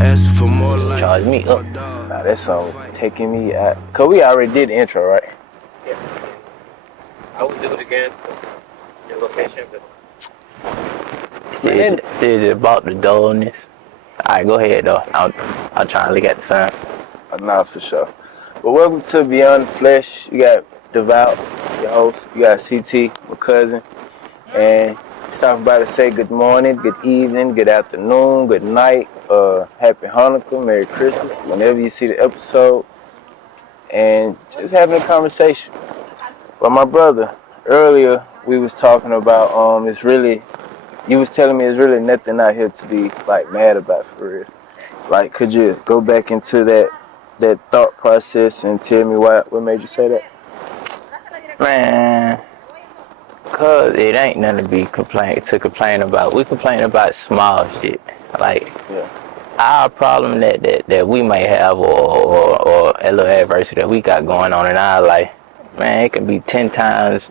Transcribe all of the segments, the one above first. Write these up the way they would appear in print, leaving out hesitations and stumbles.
ask for more life. Charge me up. Nah, that song was taking me out. Cause we already did the intro, right? Yeah. I would do it again. Your location, but see about the dullness. Alright, go ahead though. I'll try and look at the sun. Nah, for sure. But welcome to Beyond the Flesh. You got Devout, your host. You got CT, my cousin. And stopping by to say good morning, good evening, good afternoon, good night, happy Hanukkah, Merry Christmas, whenever you see the episode. And just having a conversation. But my brother, earlier we was talking about you was telling me it's really nothing out here to be like mad about for real. Like, could you go back into that thought process and tell me what made you say that? Man, cause it ain't nothing to be complain about. We complain about small shit. Like our problem that we may have or a little adversity that we got going on in our life, man, it can be 10 times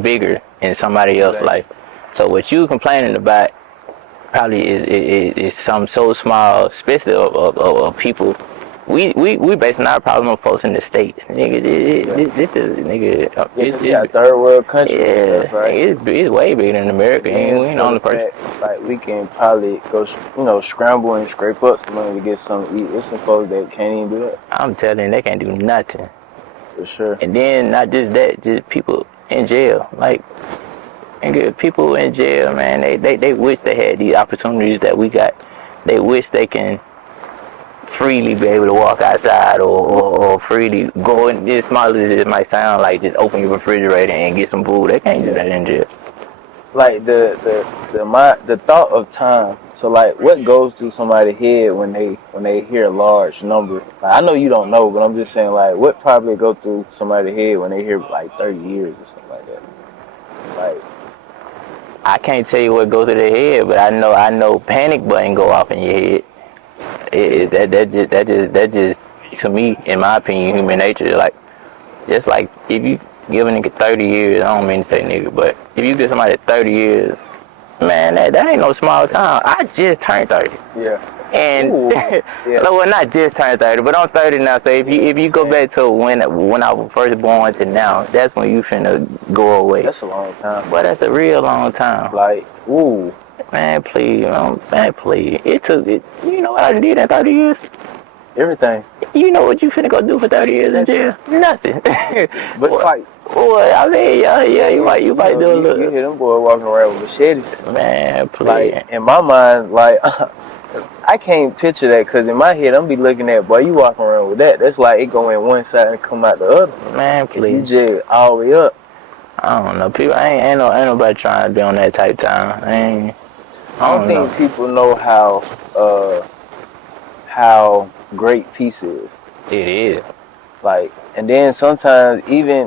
bigger in somebody else's life. So what you complaining about probably is something so small, especially of people. We basing our problem on folks in the States. Nigga, this is nigga. It's third world country and stuff, right? It's way bigger than America. We ain't the only person. Like, we can probably go, scramble and scrape up some money to get something to eat. There's some folks that can't even do that. I'm telling you, they can't do nothing. For sure. And then not just that, just people in jail. Like, people in jail, man, they wish they had these opportunities that we got. They wish they can freely be able to walk outside or freely go in. As small as it might sound, like just open your refrigerator and get some food. They can't do that in jail. Like the thought of time. So like, what goes through somebody's head when they hear a large number? Like, I know you don't know, but I'm just saying, like, what probably go through somebody's head when they hear like 30 years or something like that? Like, I can't tell you what goes through their head, but I know panic button go off in your head. That just to me, in my opinion, human nature. Like, just like if you give a nigga 30 years, I don't mean to say nigga, but if you give somebody 30 years, man, that ain't no small time. I just turned 30. Yeah. And well, not just turned 30, but I'm 30 now. So if you go back to when I was first born to now, that's when you finna go away. That's a long time. But that's a real long time. Like, ooh. Man, please, man, please. It took it. You know what I did in 30 years? Everything. You know what you finna go do for 30 years in jail? Nothing. But like, boy, I mean, yeah, you might do a little. You hear them boys walking around with machetes. Man, please. Like, in my mind, like, I can't picture that, because in my head, I'm be looking at, boy, you walking around with that. That's like it go in one side and come out the other. Man, please. You just all the way up. I don't know. People, ain't nobody trying to be on that type of time. I don't think people know how great peace is. It is. Like, and then sometimes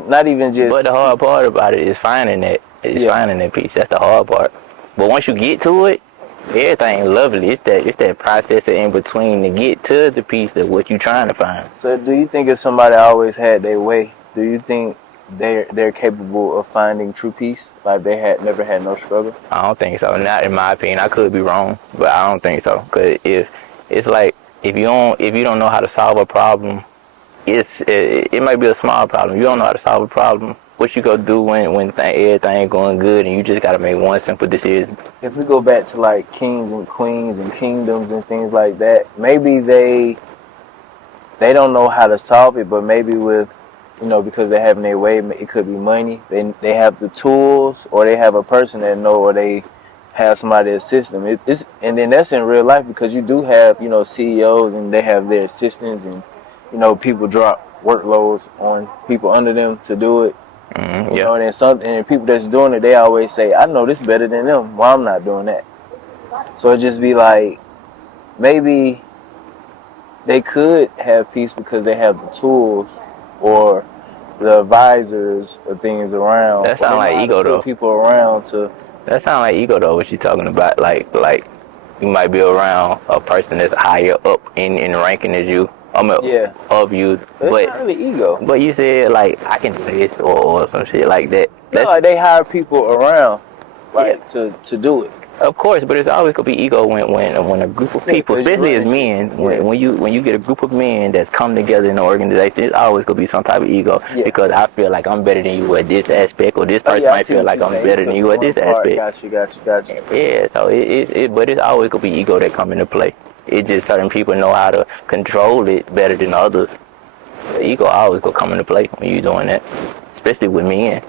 not even just. But the hard part about it is finding that. Finding that peace. That's the hard part. But once you get to it, everything lovely. It's that process in between to get to the peace of what you're trying to find. So, do you think if somebody always had their way, do you think they're capable of finding true peace? Like, they never had no struggle? I don't think so. Not in my opinion. I could be wrong, but I don't think so. Cause if you don't know how to solve a problem, it might be a small problem. You don't know how to solve a problem. What you gonna do when everything going good and you just gotta make one simple decision? If we go back to like kings and queens and kingdoms and things like that, maybe they don't know how to solve it, but maybe with, because they're having their way, it could be money. They have the tools, or they have a person that know, or they have somebody assist them. And then that's in real life, because you do have, CEOs, and they have their assistants, and people drop workloads on people under them to do it. Mm-hmm, and people that's doing it, they always say, I know this better than them. Why I'm not doing that? So it just be like, maybe they could have peace because they have the tools or the advisors or things around. That sound like ego though. People around to. That sound like ego though. What you talking about? Like you might be around a person that's higher up in ranking as you. Of you, but it's not really ego. But you said like I can do this or some shit like that. Like they hire people around, to do it. Of course, but it's always gonna be ego when a group of Yeah, people, because you especially as running shit. men, Yeah. when you get a group of men that's come together in an organization, it's always gonna be some type of ego Yeah. because I feel like I'm better than you at this aspect, or this Oh person yeah, I might see feel what like you're I'm saying. You better than took you the at one this part. aspect. Got you. Yeah, so but it's always gonna be ego that come into play. It's just certain people know how to control it better than others. The ego always gonna come into play when you're doing that, especially with men.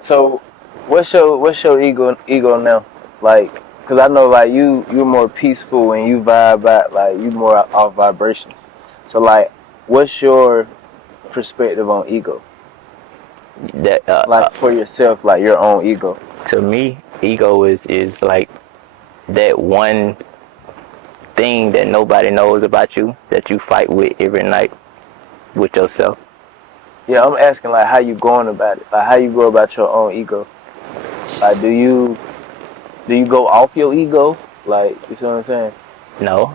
So, what's your ego now? Like, cause I know like you're more peaceful and you vibe out, like you more off vibrations. So like, what's your perspective on ego? That Like for yourself, like your own ego. to me, ego is like that one thing that nobody knows about you that you fight with every night with yourself. Yeah, I'm asking like how you going about it. Like how you go about your own ego. Like do you go off your ego? Like you see what I'm saying? No,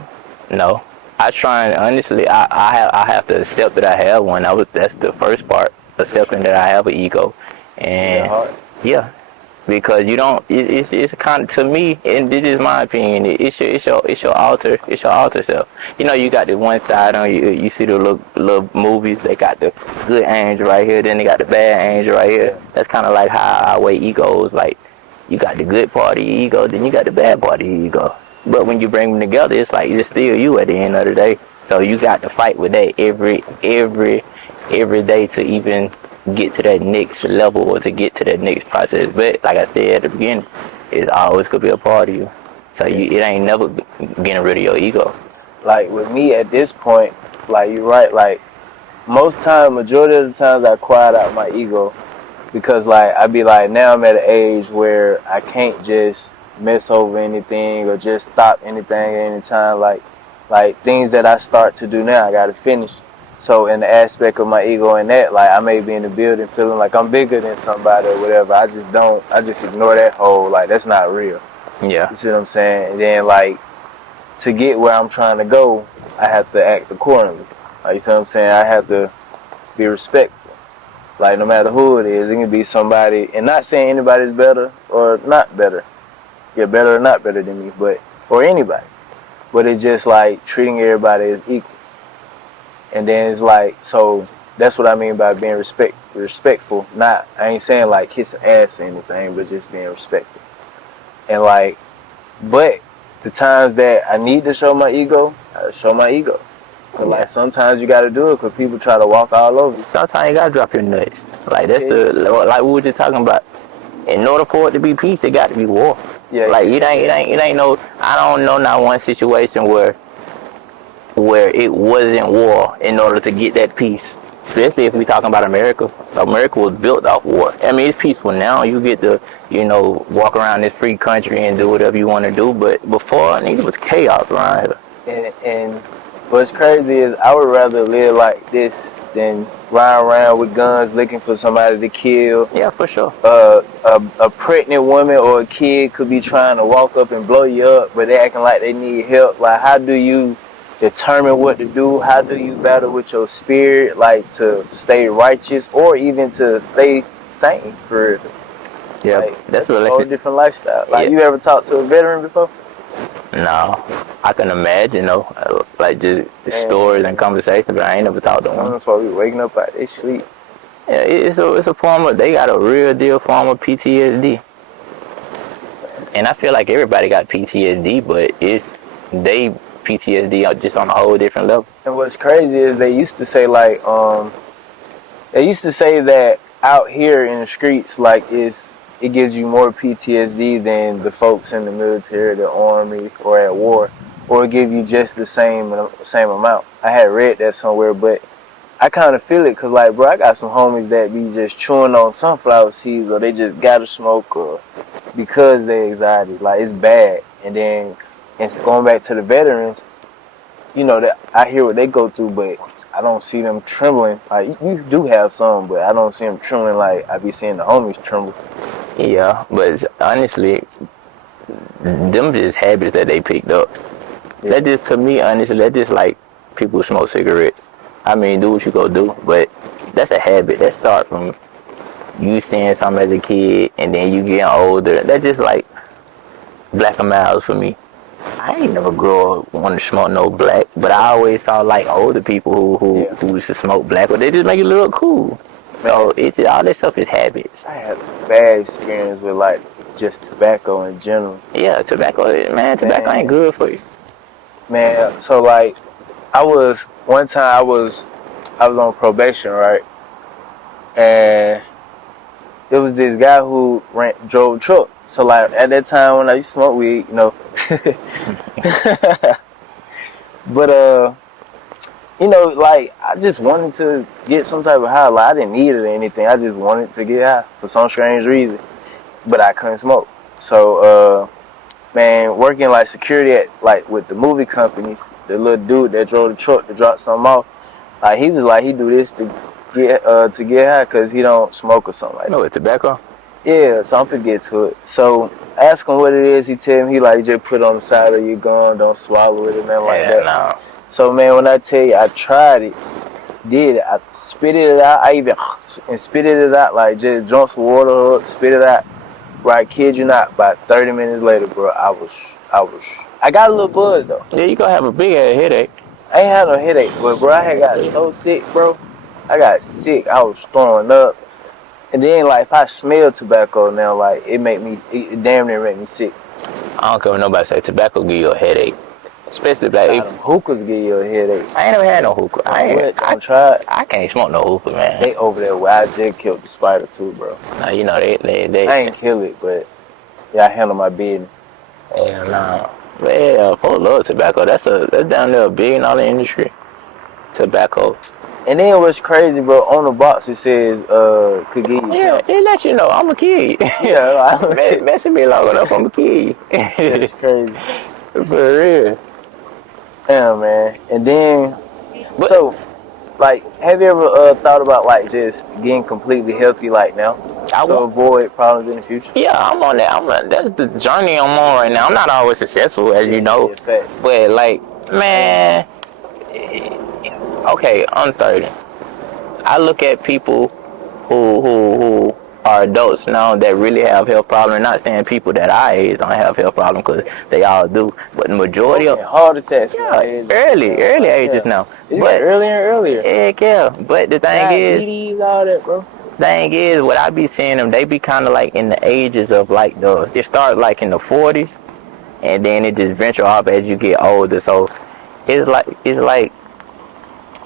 no. I try and honestly, I have to accept that I have one. That's the first part, For accepting sure. that I have an ego, Is that and hard? yeah, because you don't. It's kind of, to me, and this is my opinion. It's your alter self. You know, you got the one side on you. You see the little movies. They got the good angel right here. Then they got the bad angel right here. Yeah. That's kind of like how I weigh egos. Like you got the good part of your ego, then you got the bad part of your ego. But when you bring them together, it's like it's still you at the end of the day. So you got to fight with that every day to even get to that next level or to get to that next process. But like I said at the beginning, it's always gonna be a part of you. So Yeah. it ain't never getting rid of your ego. Like with me at this point, like you're right, like majority of the times I quiet out my ego because like I be like now I'm at an age where I can't just mess over anything or just stop anything at any time. Like things that I start to do now, I gotta finish. So in the aspect of my ego and that, like I may be in the building feeling like I'm bigger than somebody or whatever. I just ignore that whole like that's not real. Yeah. You see what I'm saying? And then like to get where I'm trying to go, I have to act accordingly. Like you see what I'm saying? I have to be respectful. Like no matter who it is, it can be somebody, and not saying anybody's better or not better. You're better or not better than me, but or anybody. But it's just like treating everybody as equals. And then it's like so that's what I mean by being respectful. Not I ain't saying like kissing ass or anything, but just being respectful. And like, but the times that I need to show my ego, I show my ego. Cause like sometimes you gotta do it because people try to walk all over you. Sometimes you gotta drop your nuts. Like that's Yeah. like we were just talking about. In order for it to be peace, it got to be war. Yeah, Like yeah. it ain't no. I don't know not one situation where it wasn't war in order to get that peace. Especially if we talking about America. America was built off war. I mean, it's peaceful now. You get to, walk around this free country and do whatever you want to do. But before, I think it was chaos around here. And what's crazy is I would rather live like this than ride around with guns looking for somebody to kill. Yeah, for sure. A pregnant woman or a kid could be trying to walk up and blow you up, but they acting like they need help. Like, how do you determine what to do? How do you battle with your spirit, like to stay righteous or even to stay sane for real? Yeah, like, that's a a whole lesson. different lifestyle. Like, Yeah. you ever talked to a veteran before? No, I can imagine like just stories and conversations, but I ain't never talked to Some of one. them folks be waking up out they sleep. Yeah, it's a form of, they got a real deal form of PTSD. And I feel like everybody got PTSD, but they PTSD are just on a whole different level. And what's crazy is they used to say like they used to say that out here in the streets like it gives you more PTSD than the folks in the military, the army, or at war, or it give you just the same amount. I had read that somewhere, but I kind of feel it because like bro, I got some homies that be just chewing on sunflower seeds or they just gotta smoke or because they anxiety like it's bad. And then and going back to the veterans, that I hear what they go through, but I don't see them trembling. Like you do have some, but I don't see them trembling like I be seeing the homies tremble. Yeah, but honestly, them just habits that they picked up. Yeah. That just, to me, honestly, that just like people who smoke cigarettes. I mean, do what you go do, but that's a habit. That start from you seeing something as a kid, and then you getting older. That just like black and miles for me. I ain't never grow up wanting to smoke no black, but I always thought like older people who used to smoke black, but they just make it look cool. So it's all this stuff is habits. I had a bad experience with like just tobacco in general. Yeah, tobacco ain't good for you. Man, so like one time I was on probation, right? And it was this guy who drove a truck. So like at that time when I used to smoke weed, you know. But you know, like I just wanted to get some type of high. Like I didn't need it or anything. I just wanted to get high for some strange reason. But I couldn't smoke. So man, working like security at like with the movie companies, the little dude that drove the truck to drop something off, like he was like he do this to get high because he don't smoke or something like that. No, it's tobacco. Yeah, so I'm finna get to it. So ask him what it is. He tell me he like just put it on the side of your gun, don't swallow it and nothing like that. No. So man, when I tell you I tried it, did it, I spit it out. I even and spitted it out like just drunk some water up, spit it out. Right, kid you not, about 30 minutes later, bro, I got a little buzz though. Yeah, you gonna have a big ass headache. I ain't had no headache, but bro, I had got so sick, bro. I got sick. I was throwing up. And then, like, if I smell tobacco now, like, it damn near make me sick. I don't care what nobody say. Tobacco give you a headache. Especially like if hookahs give you a headache. I ain't never had no hookah. I tried. I can't smoke no hookah, man. They over there where I just killed the spider too, bro. Nah, you know they I ain't kill it, but yeah, I handle my business. Yeah, nah. But yeah, folks love tobacco. That's down there $1 billion industry. Tobacco. And then what's crazy, bro, on the box it says, could give you yeah, it let you know I'm a kid. Yeah, messing me long enough, I'm a kid. That's crazy. For real. Yeah, man. And then, so, like, have you ever thought about, like, just getting completely healthy, like, now? To avoid problems in the future? Yeah, I'm on that. That's the journey I'm on right now. I'm not always successful, as you know. But, like, man, okay, I'm 30. I look at people who are adults now that really have health problems. Not saying people that our age don't have health problems, because they all do. But the majority of heart attacks. Yeah, early ages now. It's getting earlier and earlier. Heck yeah. But the thing is, all that, bro. Thing is, what I be seeing them, they be kind of like in the ages of like it starts like in the 40s, and then it just venture off as you get older. So it's like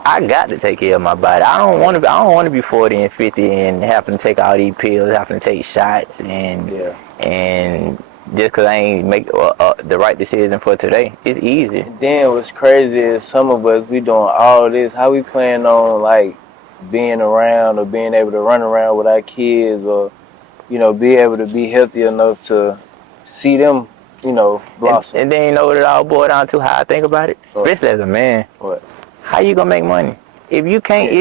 I got to take care of my body. I don't want to be 40 and 50 and having to take all these pills, having to take shots, and just because I ain't make the right decision for today. It's easy. And then what's crazy is some of us, we doing all this. How we plan on like being around or being able to run around with our kids, or you know, be able to be healthy enough to see them, you know, blossom. And then you know what it all boils down to, how I think about it, especially as a man. What? How you gonna make money if you can't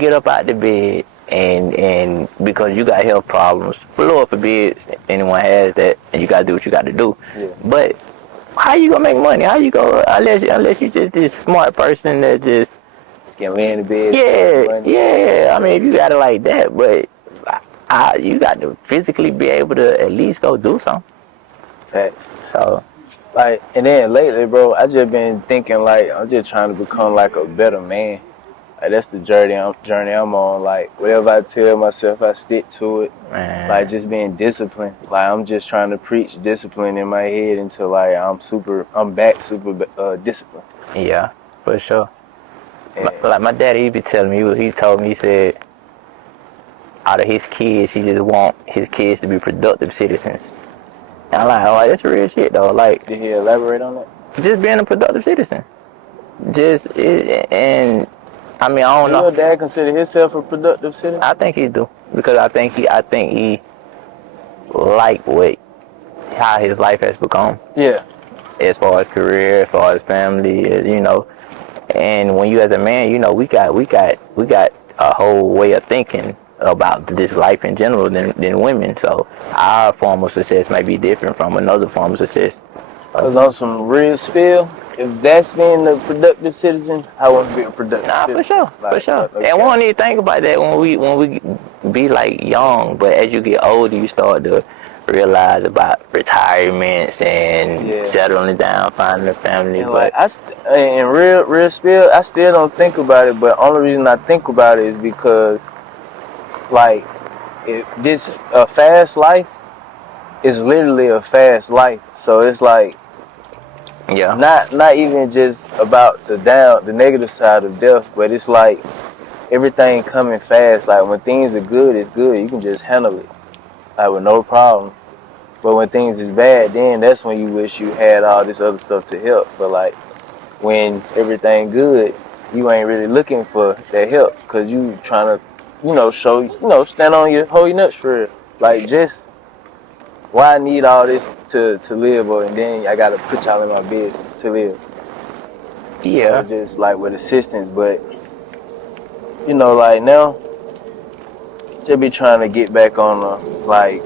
get up out the bed and because you got health problems? Lord forbid anyone has that, and you gotta do what you gotta do. Yeah. But how you gonna make money? How you go unless you just this smart person that just can lay in the bed? Yeah. I mean, if you got it like that, but you got to physically be able to at least go do something. Facts. So. Like, and then lately, bro, I just been thinking like I'm just trying to become like a better man. Like that's the journey I'm on. Like whatever I tell myself, I stick to it. Man. Like just being disciplined. Like I'm just trying to preach discipline in my head until like I'm back super disciplined. Yeah, for sure. Like my daddy, he be telling me, he told me, he said, out of his kids, he just want his kids to be productive citizens. And I'm like, oh, that's real shit, though. Like, did he elaborate on that? Just being a productive citizen. And I mean, I don't know. Does your dad consider himself a productive citizen? I think he do, because I think he like how his life has become. Yeah. As far as career, as far as family, you know. And when you as a man, you know, we got a whole way of thinking about this life in general than women. So our form of success may be different from another form of success. Because on some real spill, if that's being a productive citizen, I want to be a productive citizen. For sure. Okay. And we don't need to think about that when we be like young, but as you get older, you start to realize about retirements and Yeah. settling down, finding a family. And But like in real spill, I still don't think about it. But only reason I think about it is because like this a fast life is literally a fast life. So it's like yeah, not even just about the negative side of death, but it's like everything coming fast. Like when things are good, it's good. You can just handle it like with no problem. But when things is bad, then that's when you wish you had all this other stuff to help. But like when everything good, you ain't really looking for that help because you trying to, show, stand on your, hold your nuts for it. Like just why I need all this to live, and then I gotta put y'all in my business to live. So yeah. it's just like with assistance, but like now, just be trying to get back on the like.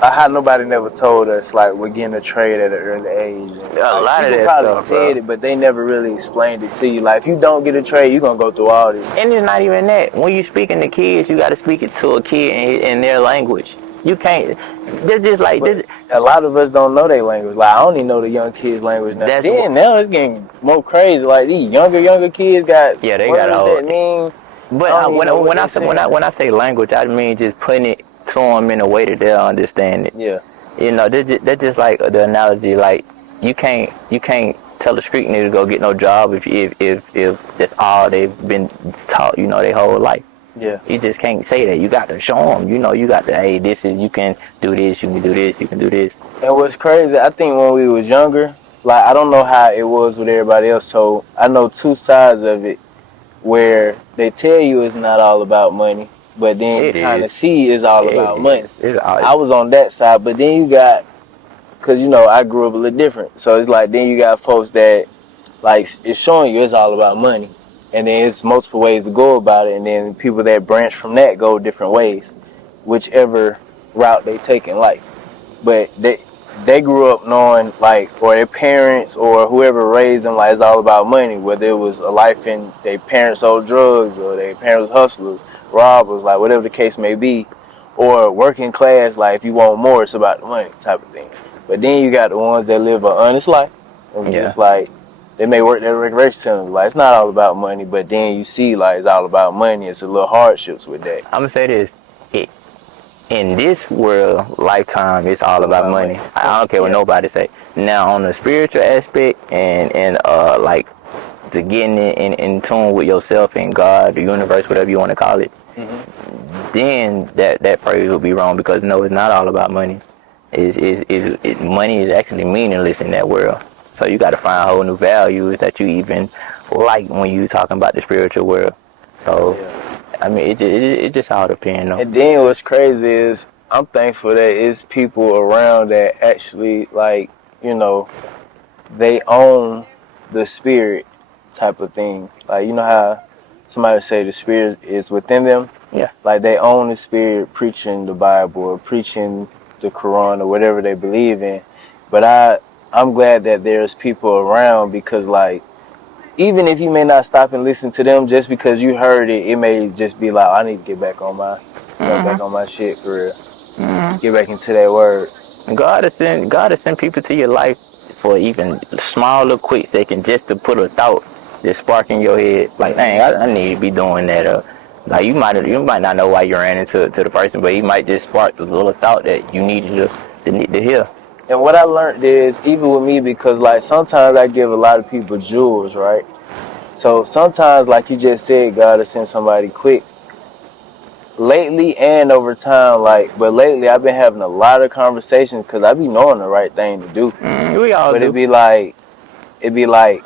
How nobody never told us like we're getting a trade at an early age. And, A like lot of people that probably stuff, bro. said it, but they never really explained it to you. Like if you don't get a trade, you're gonna go through all this. And it's not even that. When you speaking to kids, you got to speak it to a kid in their language. You can't. They're just like But this. a lot of us don't know their language. Like I don't even know the young kids' language now. That's what. Then now it's getting more crazy. Like these younger kids got Yeah, they got a words whole. that mean I But don't even know what when I they say saying. when I say language, I mean just putting it to them in a way that they'll understand it. Yeah, That's just like the analogy. Like you can't tell the street nigga to go get no job if that's all they've been taught. Their whole life. yeah. You just can't say that. You got to show them. You got to. Hey, this is you can do this. You can do this. You can do this. And what's crazy, I think when we was younger, like I don't know how it was with everybody else. So I know two sides of it where they tell you it's not all about money, but then you It kind of is. see it's all It about money. is. It's all. I was on that side, but then you got, because I grew up a little different. So it's like then you got folks that like it's showing you it's all about money, and then it's multiple ways to go about it, and then people that branch from that go different ways, whichever route they take in life. But they grew up knowing like, or their parents or whoever raised them like it's all about money, whether it was a life in their parents sold drugs or their parents hustlers, robbers, like whatever the case may be, or working class, like if you want more, it's about the money type of thing. But then you got the ones that live an honest life, and Yeah. just like they may work their recreation center, like it's not all about money, but then you see like it's all about money. It's a little hardships with that. I'm gonna say this. It, in this world lifetime, it's all All about about money. money. I don't care what Yeah. nobody say. Now on the spiritual aspect and like to getting in tune with yourself and God, the universe, whatever you want to call it, then that phrase will be wrong because no, it's not all about money. Money is actually meaningless in that world. So you got to find whole new values that you even like when you talking about the spiritual world. So Yeah. I mean, it just all depends though. And then what's crazy is I'm thankful that it's people around that actually like, they own the spirit type of thing. Like how somebody say the spirit is within them. Yeah. Like they own the spirit preaching the Bible or preaching the Quran or whatever they believe in. But I'm glad that there's people around because like even if you may not stop and listen to them just because you heard it, it may just be like, I need to get back on back on my shit for real. Get back into that word. God has sent people to your life for even small little quick second just to put a thought that spark in your head. Like, dang, I need to be doing that. Like you might not know why you ran into the person, but he might just spark the little thought that you needed to hear. And what I learned is, even with me, because like sometimes I give a lot of people jewels, right? So sometimes, like you just said, God will send somebody quick. Lately and over time, but lately I've been having a lot of conversations because I be knowing the right thing to do. We all But do. it'd be like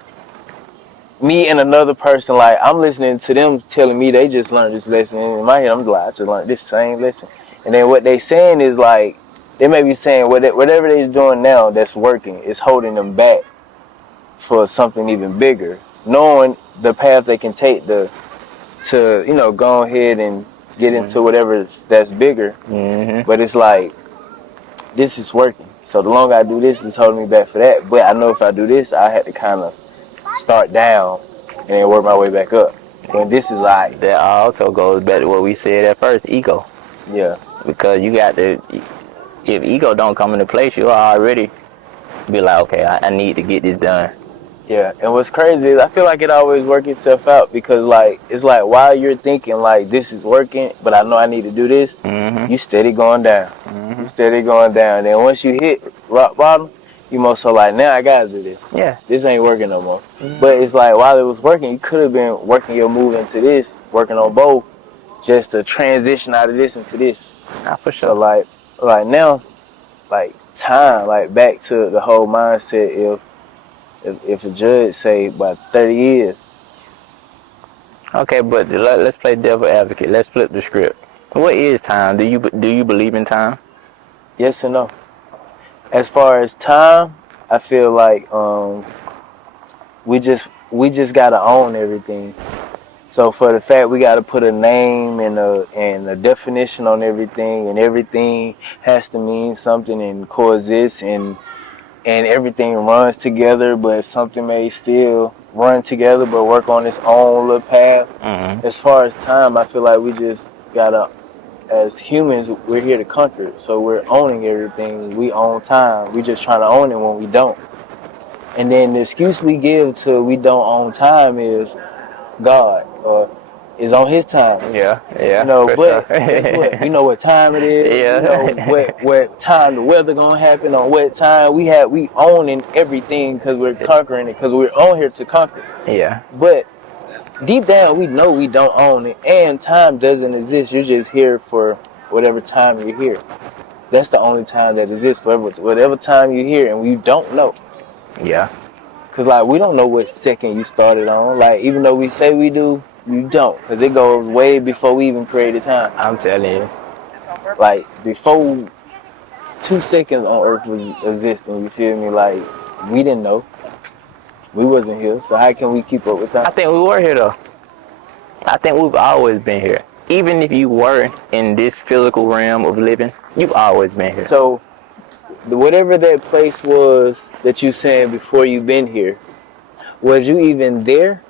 me and another person, like I'm listening to them telling me they just learned this lesson. And in my head, I'm like, I just learned this same lesson. And then what they saying is like, they may be saying whatever they're doing now that's working is holding them back for something even bigger, knowing the path they can take to go ahead and get into whatever that's bigger. But it's like, this is working. So the longer I do this, it's holding me back for that. But I know if I do this, I have to kind of start down and then work my way back up. When this is like, That also goes back to what we said at first, ego. yeah, Because you got to if ego don't come into place, you already be like, okay, I need to get this done. Yeah, and what's crazy is I feel like it always works itself out because like it's like while you're thinking like this is working, but I know I need to do this, Mm-hmm. you steady going down. Mm-hmm. You steady going down. And once you hit rock bottom, you most so like now I gotta do this. Yeah. This ain't working no more. Mm-hmm. But it's like while it was working, you could have been working your move into this, working on both, just to transition out of this into this. Not for So sure. like now, like time, like back to the whole mindset if a judge say about 30 years. Okay, but let's play devil advocate. Let's flip the script. What is time? Do you believe in time? Yes and no. As far as time, I feel like we just gotta own everything. So for the fact we gotta put a name and a definition on everything, and everything has to mean something and coexist, and everything runs together, but something may still run together but work on its own little path. Mm-hmm. As far as time, I feel like we just gotta, as humans, we're here to conquer. So we're owning everything. We own time. We just trying to own it when we don't. And then the excuse we give to we don't own time is God or is on His time. Yeah, You know, for but sure. guess what? We know what time it is. We know Yeah. what time the weather gonna happen on what time. We owning everything because we're conquering it because we're on here to conquer. Yeah. But deep down, we know we don't own it, and time doesn't exist. You're just here for whatever time you're here. That's the only time that exists forever. Whatever time you're here, and we don't know. Yeah. Cause like we don't know what second you started on. Like even though we say we do, you don't. Cause it goes way before we even created time. I'm telling you. Like before 2 seconds on Earth was existing. You feel me? Like we didn't know. We wasn't here. So how can we keep up with I time? think we were here though. I think we've always been here. Even if you were in this physical realm of living, you've always been here. So whatever that place was that you saying before you been here, was you even there?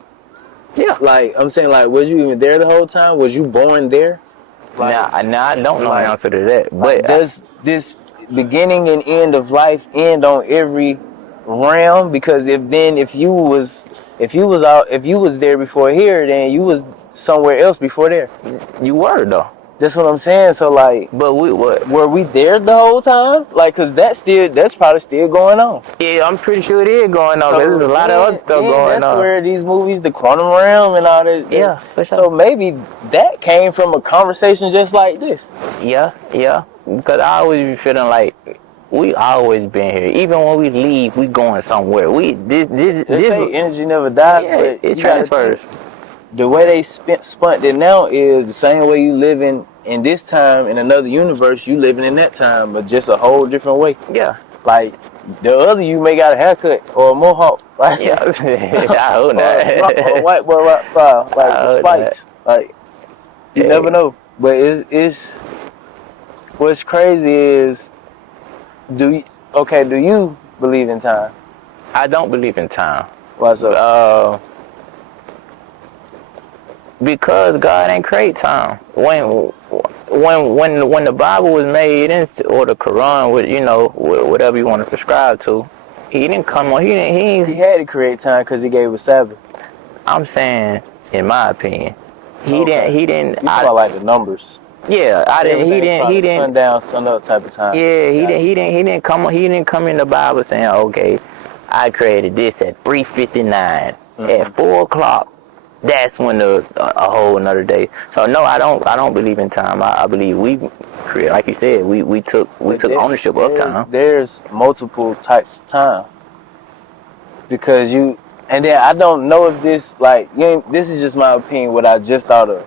Yeah. Like I'm saying, like was you even there the whole time? Was you born there? Like, now I don't know like, the answer to that, like, but does this beginning and end of life end on every realm? Because if you was there before here, then you was somewhere else before there. you were though. That's what I'm saying. So like, But were we there the whole time? Like, cause that's probably still going on. Yeah, I'm pretty sure it is going on. So There's a lot of other stuff going that's on. where these movies, the quantum realm and all this. Yeah, for sure. So maybe that came from a conversation just like this. Yeah. Because I always be feeling like we always been here. Even when we leave, we going somewhere. They say energy never dies, yeah, but it you gotta transfers. think, the way they spun it now is the same way you living in this time in another universe. You living in that time, but just a whole different way. Yeah. Like the other you may got a haircut or a mohawk. Like, Yeah. I hope not. or white boy rock style, like the spikes. Like you never know. But it's what's crazy is do you believe in time? I don't believe in time. Why so? Because God ain't create time. When the Bible was made, or the Quran, with whatever you want to prescribe to, He didn't come on. He had to create time because He gave us Sabbath. I'm saying, in my opinion, He didn't. You talk about like the numbers. Yeah, He didn't. Sundown, sun up type of time. Yeah, He didn't come on. He didn't come in the Bible saying, okay, I created this at 3:59 at 4:00. That's when a whole another day. So no, I don't believe in time. I believe we create, like you said, we took ownership of time. There's multiple types of time. Because and then I don't know if this this is just my opinion, what I just thought of.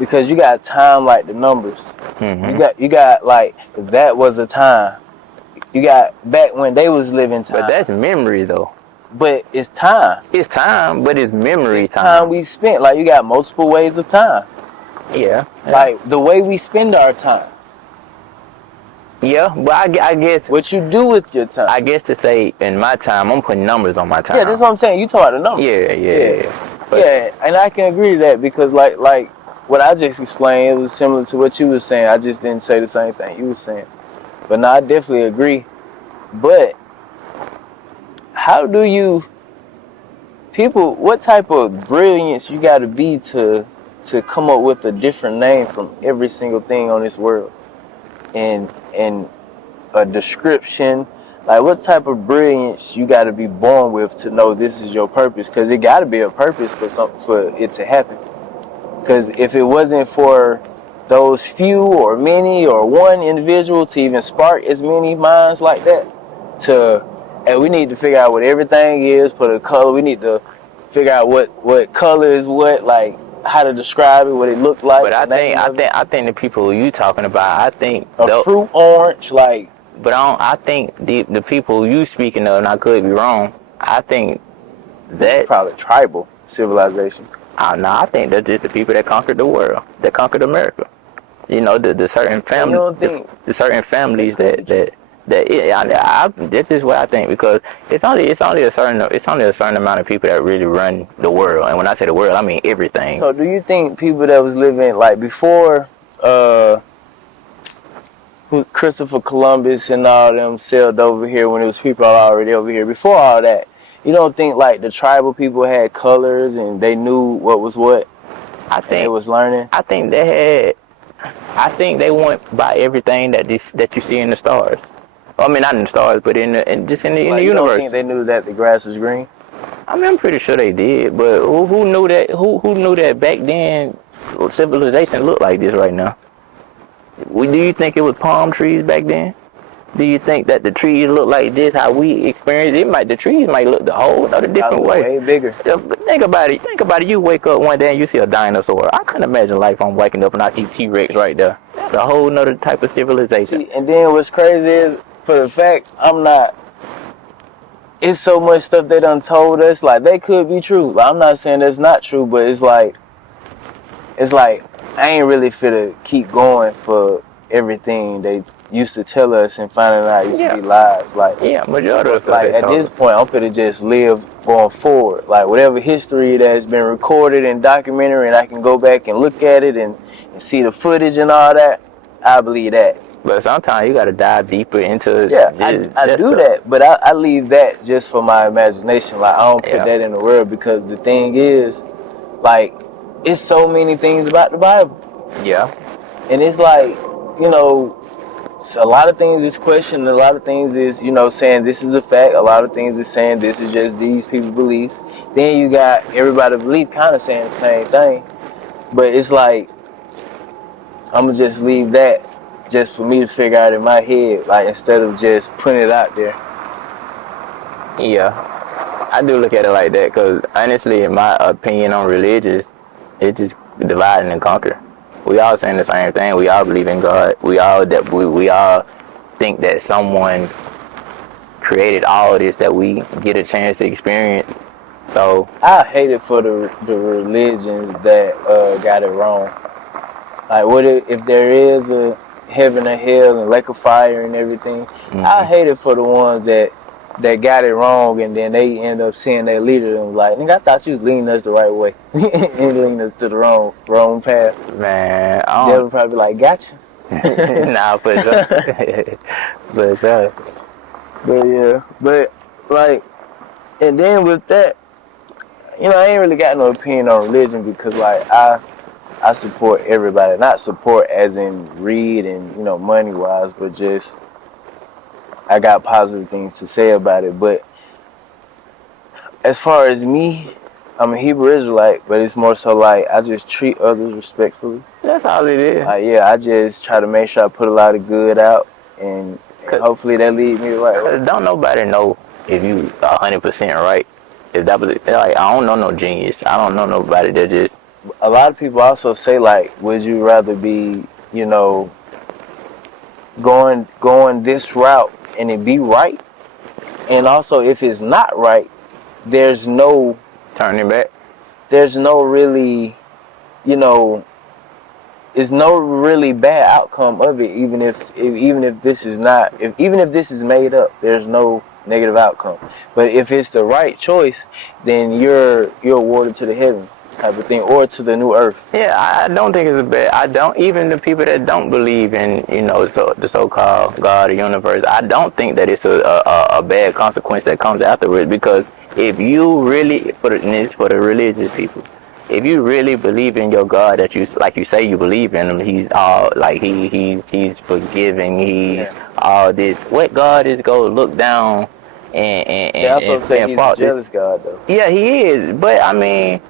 Because you got time like the numbers. Mm-hmm. You got like that was a time. You got back when they was living time. But that's memory though. But it's time. It's time, but it's memory it's time we spent. Like you got multiple ways of time. Yeah. Like the way we spend our time. Yeah, but I guess what you do with your time. I guess to say in my time, I'm putting numbers on my time. Yeah, that's what I'm saying. You talk about the numbers. Yeah. And I can agree to that because like what I just explained, it was similar to what you were saying. I just didn't say the same thing you were saying. But no, I definitely agree. But how do you people? What type of brilliance you got to be to come up with a different name from every single thing on this world, and a description? Like, what type of brilliance you got to be born with to know this is your purpose? Because it got to be a purpose for it to happen. Because if it wasn't for those few or many or one individual to even spark as many minds like that, and we need to figure out what everything is for the color. We need to figure out what color is what, like how to describe it, what it looked like. But I think the people who you talking about, I think a fruit orange, like. But I think the people you speaking of, and I could be wrong, I think that probably tribal civilizations. No, I think that's just the people that conquered the world, that conquered America. You know, the certain families, the certain families that this is what I think, because it's only a certain amount of people that really run the world, and when I say the world, I mean everything. So, do you think people that was living like before, Christopher Columbus and all them sailed over here, when it was people already over here before all that, you don't think like the tribal people had colors and they knew what was what? I think they was learning. I think they went by everything that you see in the stars. I mean, not in the stars, but in the universe. You don't think they knew that the grass was green? I mean, I'm pretty sure they did, but who knew that? Who knew that back then civilization looked like this right now? Do you think it was palm trees back then? Do you think that the trees look like this, how we experience it? The trees might look the whole other different way. Way bigger. Think about it. You wake up one day and you see a dinosaur. I couldn't imagine life on waking up and I see T-Rex right there. That's a whole nother type of civilization. See, and then what's crazy is, for the fact it's so much stuff they done told us, like they could be true. Like, I'm not saying that's not true, but it's like I ain't really fit to keep going for everything they used to tell us and finding out used to be lies. Like, majority of stuff. Like, at this point, I'm finna just live going forward. Like, whatever history that's been recorded and documentary, and I can go back and look at it and see the footage and all that, I believe that. But sometimes you gotta dive deeper into. Yeah, I do that, but I leave that just for my imagination. Like, I don't put that in the world, because the thing is, like, it's so many things about the Bible. Yeah. And it's like, you know, a lot of things is questioned. A lot of things is, you know, saying this is a fact. A lot of things is saying this is just these people's beliefs. Then you got everybody belief kind of saying the same thing. But it's like, I'm going to just leave that just for me to figure out in my head, like, instead of just putting it out there. Yeah. I do look at it like that, because honestly, in my opinion on religion, it's just divide and conquer. We all saying the same thing. We all believe in God. We all think that someone created all of this that we get a chance to experience. So I hate it for the religions that got it wrong. Like, what if there is a heaven and hell and lake of fire and everything? Mm-hmm. I hate it for the ones that got it wrong, and then they end up seeing their leader and like, nigga, I thought you was leading us the right way. And leading us to the wrong path. Man, they would probably be like, gotcha. Nah, for sure. But yeah, but like, and then with that, you know, I ain't really got no opinion on religion, because like I support everybody. Not support as in read and, you know, money wise, but just I got positive things to say about it. But as far as me, I'm a Hebrew Israelite, but it's more so like I just treat others respectfully. That's all it is. Like, I just try to make sure I put a lot of good out, and hopefully that lead me the right way. Don't nobody know if you 100% right. If that was like, I don't know no genius. I don't know nobody that just. A lot of people also say, like, would you rather be, you know, going this route and it be right, and also if it's not right, there's no turning back. There's no really, you know, there's no really bad outcome of it. Even if this is not, even if this is made up, there's no negative outcome. But if it's the right choice, then you're awarded to the heavens. type of thing, or to the new earth. Yeah, I don't think it's a bad. I don't even the people that don't believe in the so-called God or universe. I don't think that it's a bad consequence that comes afterwards, because if you really and it's for the religious people, if you really believe in your God that you like you say you believe in him, he's all like he's forgiving, he's all this. What God is gonna look down They also say and he's a fault this? jealous God, though. Yeah, he is. But I mean,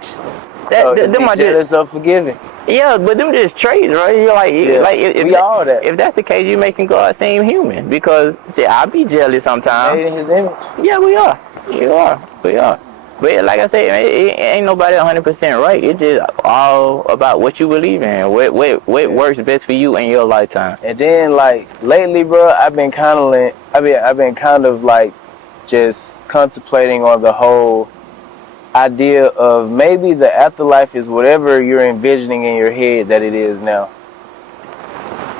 So is them he are jealous of forgiving? yeah, but them just traits, right? You're like We all that. if that's the case, you're making God seem human, because see, I be jealous sometimes. Made in his image. Yeah, we are. We are. But like I said, it ain't nobody 100% right. It's just all about what you believe in. What works best for you in your lifetime. And then like lately, bro, I've been kind of like just contemplating on the whole idea of maybe the afterlife is whatever you're envisioning in your head that it is now.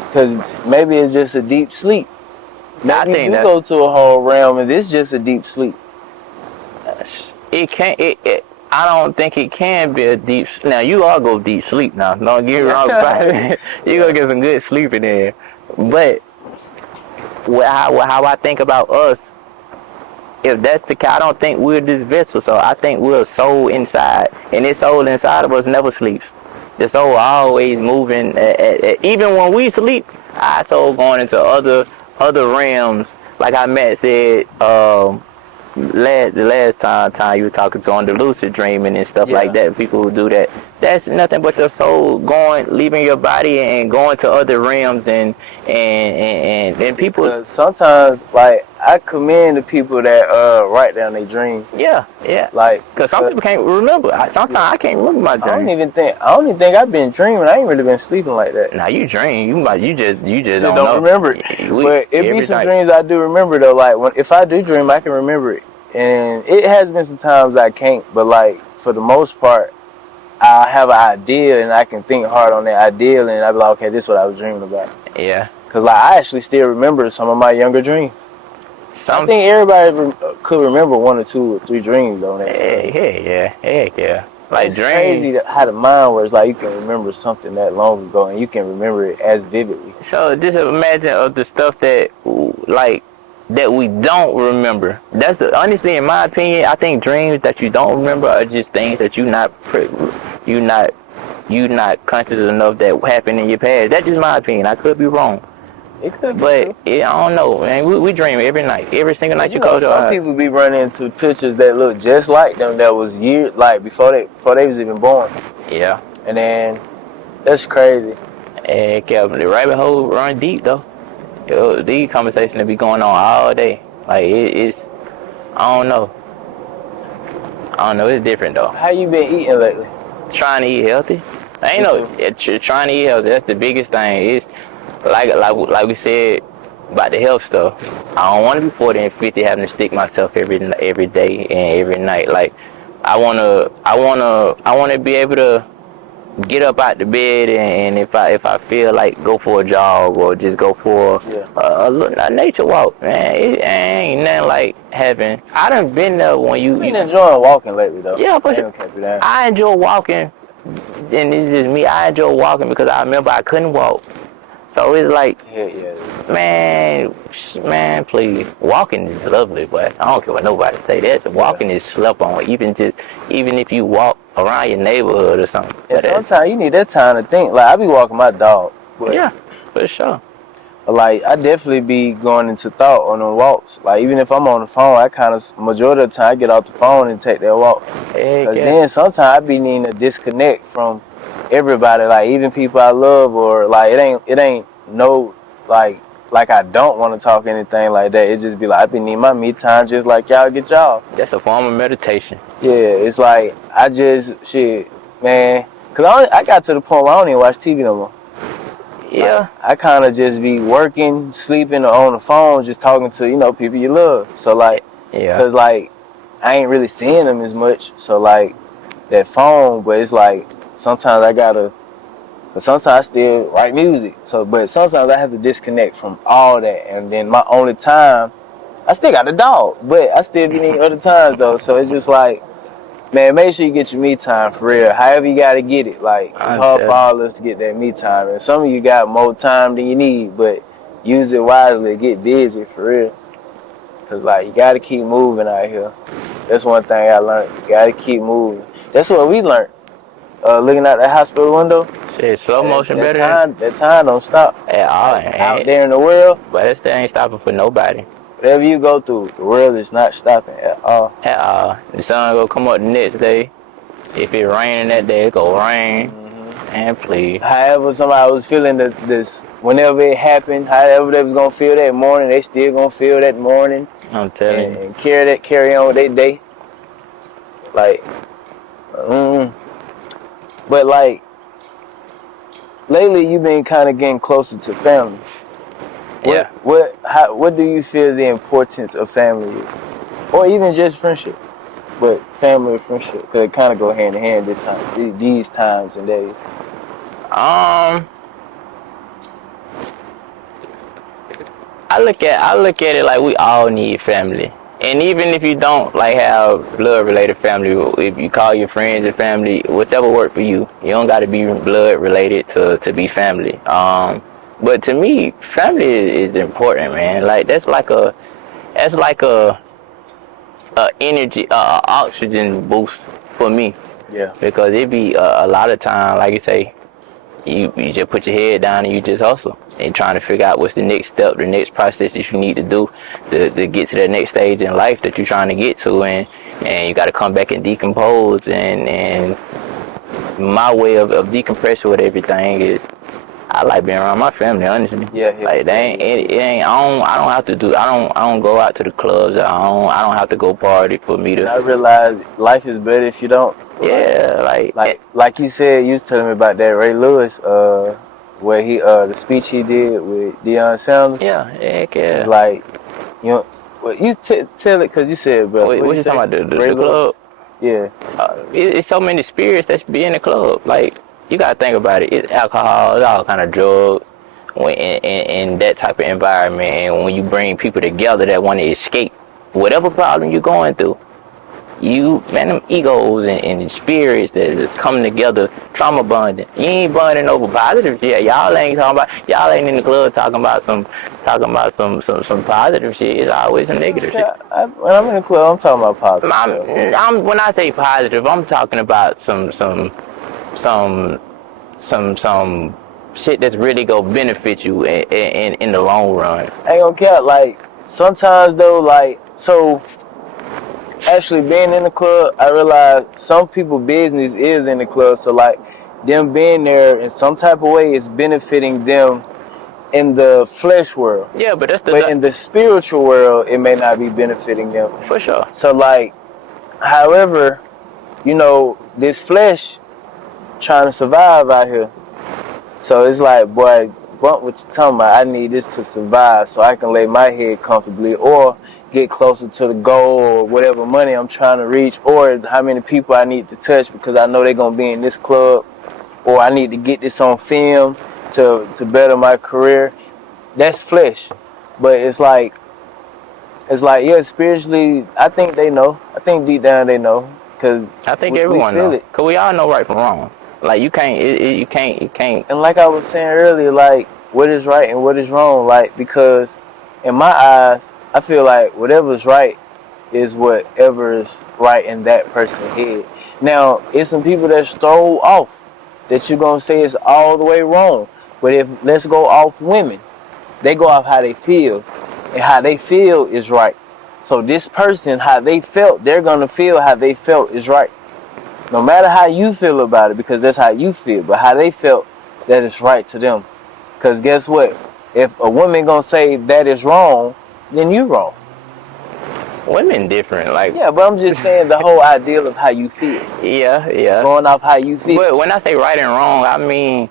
Because maybe it's just a deep sleep. Maybe you go to a whole realm and it's just a deep sleep. It can't. I don't think it can be a deep. Now you all go deep sleep. Now don't get me wrong about it. You gonna get some good sleep in there. But how I think about us, if that's the case, I don't think we're this vessel. So I think we're a soul inside, and this soul inside of us never sleeps. The soul always moving. Even when we sleep, our soul going into other realms. Like I said, the last time you were talking to on the lucid dreaming and stuff like that, people who do that, that's nothing but your soul leaving your body and going to other realms and people. Because sometimes, like, I commend the people that write down their dreams. Yeah. Like, because some people can't remember. Sometimes I can't remember my dreams. I don't even think I've been dreaming. I ain't really been sleeping like that. Now you dream, you just don't remember it. But it be some dreams I do remember though. Like if I do dream, I can remember it. And it has been some times I can't. But like for the most part, I have an idea and I can think hard on that idea, and I be like, okay, this is what I was dreaming about. Yeah. Cause like I actually still remember some of my younger dreams. I think everybody could remember 1 or 2 or 3 dreams on that. Heck yeah. Like it's crazy how the mind works. Like you can remember something that long ago and you can remember it as vividly. So just imagine of the stuff that that we don't remember. That's honestly, in my opinion, I think dreams that you don't remember are just things that you not conscious enough that happened in your past. That's just my opinion. I could be wrong. It could be. But I don't know, man. We dream every night, every single night. You go to. Some people be running into pictures that look just like them. That was years like before they was even born. Yeah. And then that's crazy. And the rabbit hole run deep though. These conversations be going on all day. Like it's. I don't know. It's different though. How you been eating lately? Trying to eat healthy. Trying to eat healthy. That's the biggest thing. It's like we said about the health stuff. I don't want to be 40 and 50 having to stick myself every day and every night. Like I wanna be able to get up out the bed and if I feel like go for a jog or just go for a nature walk. Man, it ain't nothing like having. I done been there when you been enjoying walking lately though. Yeah, but I enjoy walking, and it's just me. I enjoy walking because I remember I couldn't walk. So it's like, man, please. Walking is lovely, but I don't care what nobody say. That walking is slept on. Even if you walk around your neighborhood or something. And sometimes you need that time to think. Like I be walking my dog. Yeah, for sure. Like I definitely be going into thought on the walks. Like even if I'm on the phone, I kind of majority of the time I get off the phone and take that walk. Because then sometimes I be needing to disconnect from everybody, like even people I love, or like it ain't no like I don't want to talk anything like that. It just be like I be needing my me time just like y'all get y'all. That's a form of meditation. Yeah, it's like I just man, cause I got to the point where I don't even watch TV no more. Yeah, like, I kind of just be working, sleeping, or on the phone, just talking to people you love. So like, cause like I ain't really seeing them as much. So like that phone, but it's like. Sometimes I gotta, but sometimes I still write music. So, but sometimes I have to disconnect from all that, and then my only time, I still got a dog, but I still be needing other times though. So it's just like, Man, make sure you get your me time for real. However you gotta get it. Like, it's I'm hard for telling. all of us to get that me time. And some of you got more time than you need, but use it wisely. Get busy for real. Cause like you gotta keep moving out here. That's one thing I learned. You gotta keep moving. That's what we learned. Looking out that hospital window. Shit, slow motion That better time don't stop. at all. Like out there in the world, But that still ain't stopping for nobody. whatever you go through, the world is not stopping at all. At all. The sun will come up the next day. If it raining that day, it go rain. And please. However, somebody was feeling this whenever it happened, however they was gonna feel that morning, they still gonna feel that morning. I'm telling you. And carry on with their day. Like, but like lately, you've been kind of getting closer to family. What do you feel the importance of family is, or even just friendship? But family or friendship, because it kind of go hand in hand these times and days. I look at it like we all need family. And even if you don't like have blood related family, if you call your friends and family, whatever work for you, you don't gotta be blood related to be family. But to me, family is important, man. Like that's like a energy, oxygen boost for me. Yeah. Because it be a lot of time, like you say, you just put your head down and you just hustle and trying to figure out what's the next step, the next process that you need to do to get to that next stage in life that you're trying to get to, and you got to come back and decompose. And my way of decompressing with everything is I like being around my family, honestly. Yeah. Like it ain't. I don't have to do. I don't go out to the clubs. I don't have to go party for me to. And I realize life is better if you don't. Yeah, like you said, you was telling me about that Ray Lewis, where he the speech he did with Deion Sanders. Yeah, heck yeah. It's like, you know, well, you tell it because you said, bro. What you talking about? The club? Yeah. It's so many spirits that should be in the club. Like you gotta think about it. It's alcohol, it's all kind of drugs. When in that type of environment, and when you bring people together that want to escape whatever problem you're going through. Them egos and spirits that is coming together, trauma bonding. You ain't bonding over positive shit. Y'all ain't in the club talking about some positive shit. It's always some negative shit. When I'm in the club, I'm talking about positive. When I say positive, I'm talking about some shit that's really gonna benefit you in the long run. I ain't gonna care. Like sometimes though, like so. Actually being in the club, I realized some people's business is in the club. So like them being there in some type of way is benefiting them in the flesh world. Yeah, but in the spiritual world, it may not be benefiting them. For sure. So like, however, you know, this flesh trying to survive out here. So it's like, boy, bump what you're talking about. I need this to survive so I can lay my head comfortably or get closer to the goal or whatever money I'm trying to reach or how many people I need to touch because I know they're going to be in this club or I need to get this on film to better my career. That's flesh. But it's like, yeah, spiritually, I think they know. I think deep down they know. Cause I think everyone knows. Because we all know right from wrong. Like, you can't. And like I was saying earlier, like, what is right and what is wrong? Like, because in my eyes, I feel like whatever's right is whatever is right in that person's head. Now, it's some people that stole off that you're going to say is all the way wrong. But let's go off women. They go off how they feel. And how they feel is right. So this person, how they felt, they're going to feel how they felt is right. No matter how you feel about it, because that's how you feel. But how they felt, that is right to them. Because guess what? If a woman going to say that is wrong, then you wrong. Women different, like. Yeah, but I'm just saying the whole ideal of how you feel. Yeah. Going off how you feel. But when I say right and wrong, I mean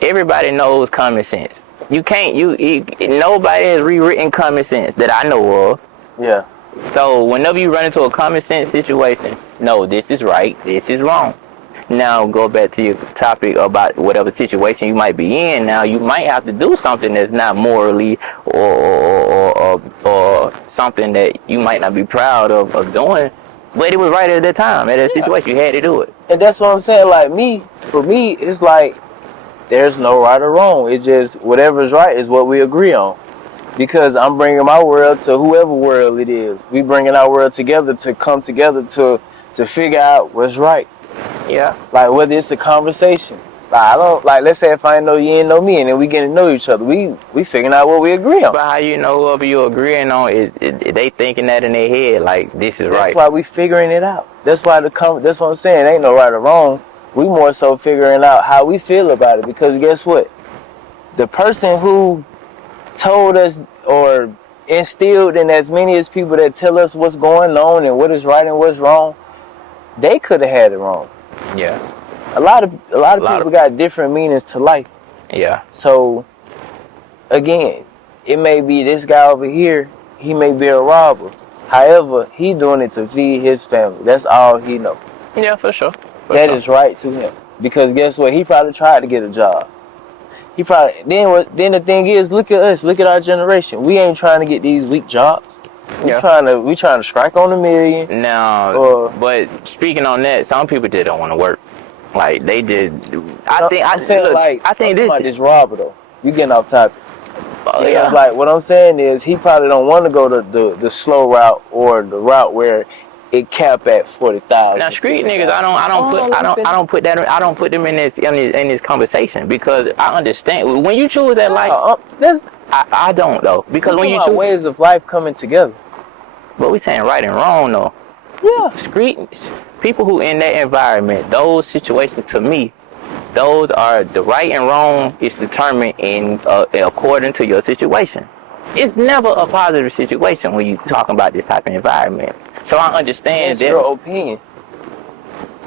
everybody knows common sense. You can't. Nobody has rewritten common sense that I know of. Yeah. So whenever you run into a common sense situation, no, this is right, this is wrong. Now go back to your topic about whatever situation you might be in. Now you might have to do something that's not morally or something that you might not be proud of doing. But it was right at that time, at that situation. You had to do it. And that's what I'm saying. Like for me, it's like there's no right or wrong. It's just whatever's right is what we agree on. Because I'm bringing my world to whoever world it is. We bringing our world together to come together to figure out what's right. Yeah. Like whether it's a conversation. Like I don't like. Let's say if I know you ain't know me, and then we get to know each other. We figuring out what we agree on. But how you know whoever you agreeing on is they thinking that in their head like this is right. That's why we figuring it out. That's why that's what I'm saying. Ain't no right or wrong. We more so figuring out how we feel about it. Because guess what? The person who told us or instilled in as many as people that tell us what's going on and what is right and what's wrong, they could have had it wrong. Yeah. A lot of people got different meanings to life. Yeah. So again, it may be this guy over here, he may be a robber. However, he doing it to feed his family. That's all he know. Yeah, for sure. That is right to him. Because guess what? He probably tried to get a job. He probably then the thing is, look at us, look at our generation. We ain't trying to get these weak jobs. We trying to strike on $1 million. Now, but speaking on that, some people just don't want to work. Like they did. I think this robber though. You getting off topic. Yeah. It's like what I'm saying is he probably don't want to go to the slow route or the route where it cap at 40,000. Now street niggas, I don't put them in this conversation because I understand when you choose that life. I don't though because when you choose ways of life coming together. But we saying right and wrong though. Yeah. Street people who in that environment, those situations to me, those are the right and wrong is determined in according to your situation. It's never a positive situation when you talking about this type of environment. So I understand that. Your opinion.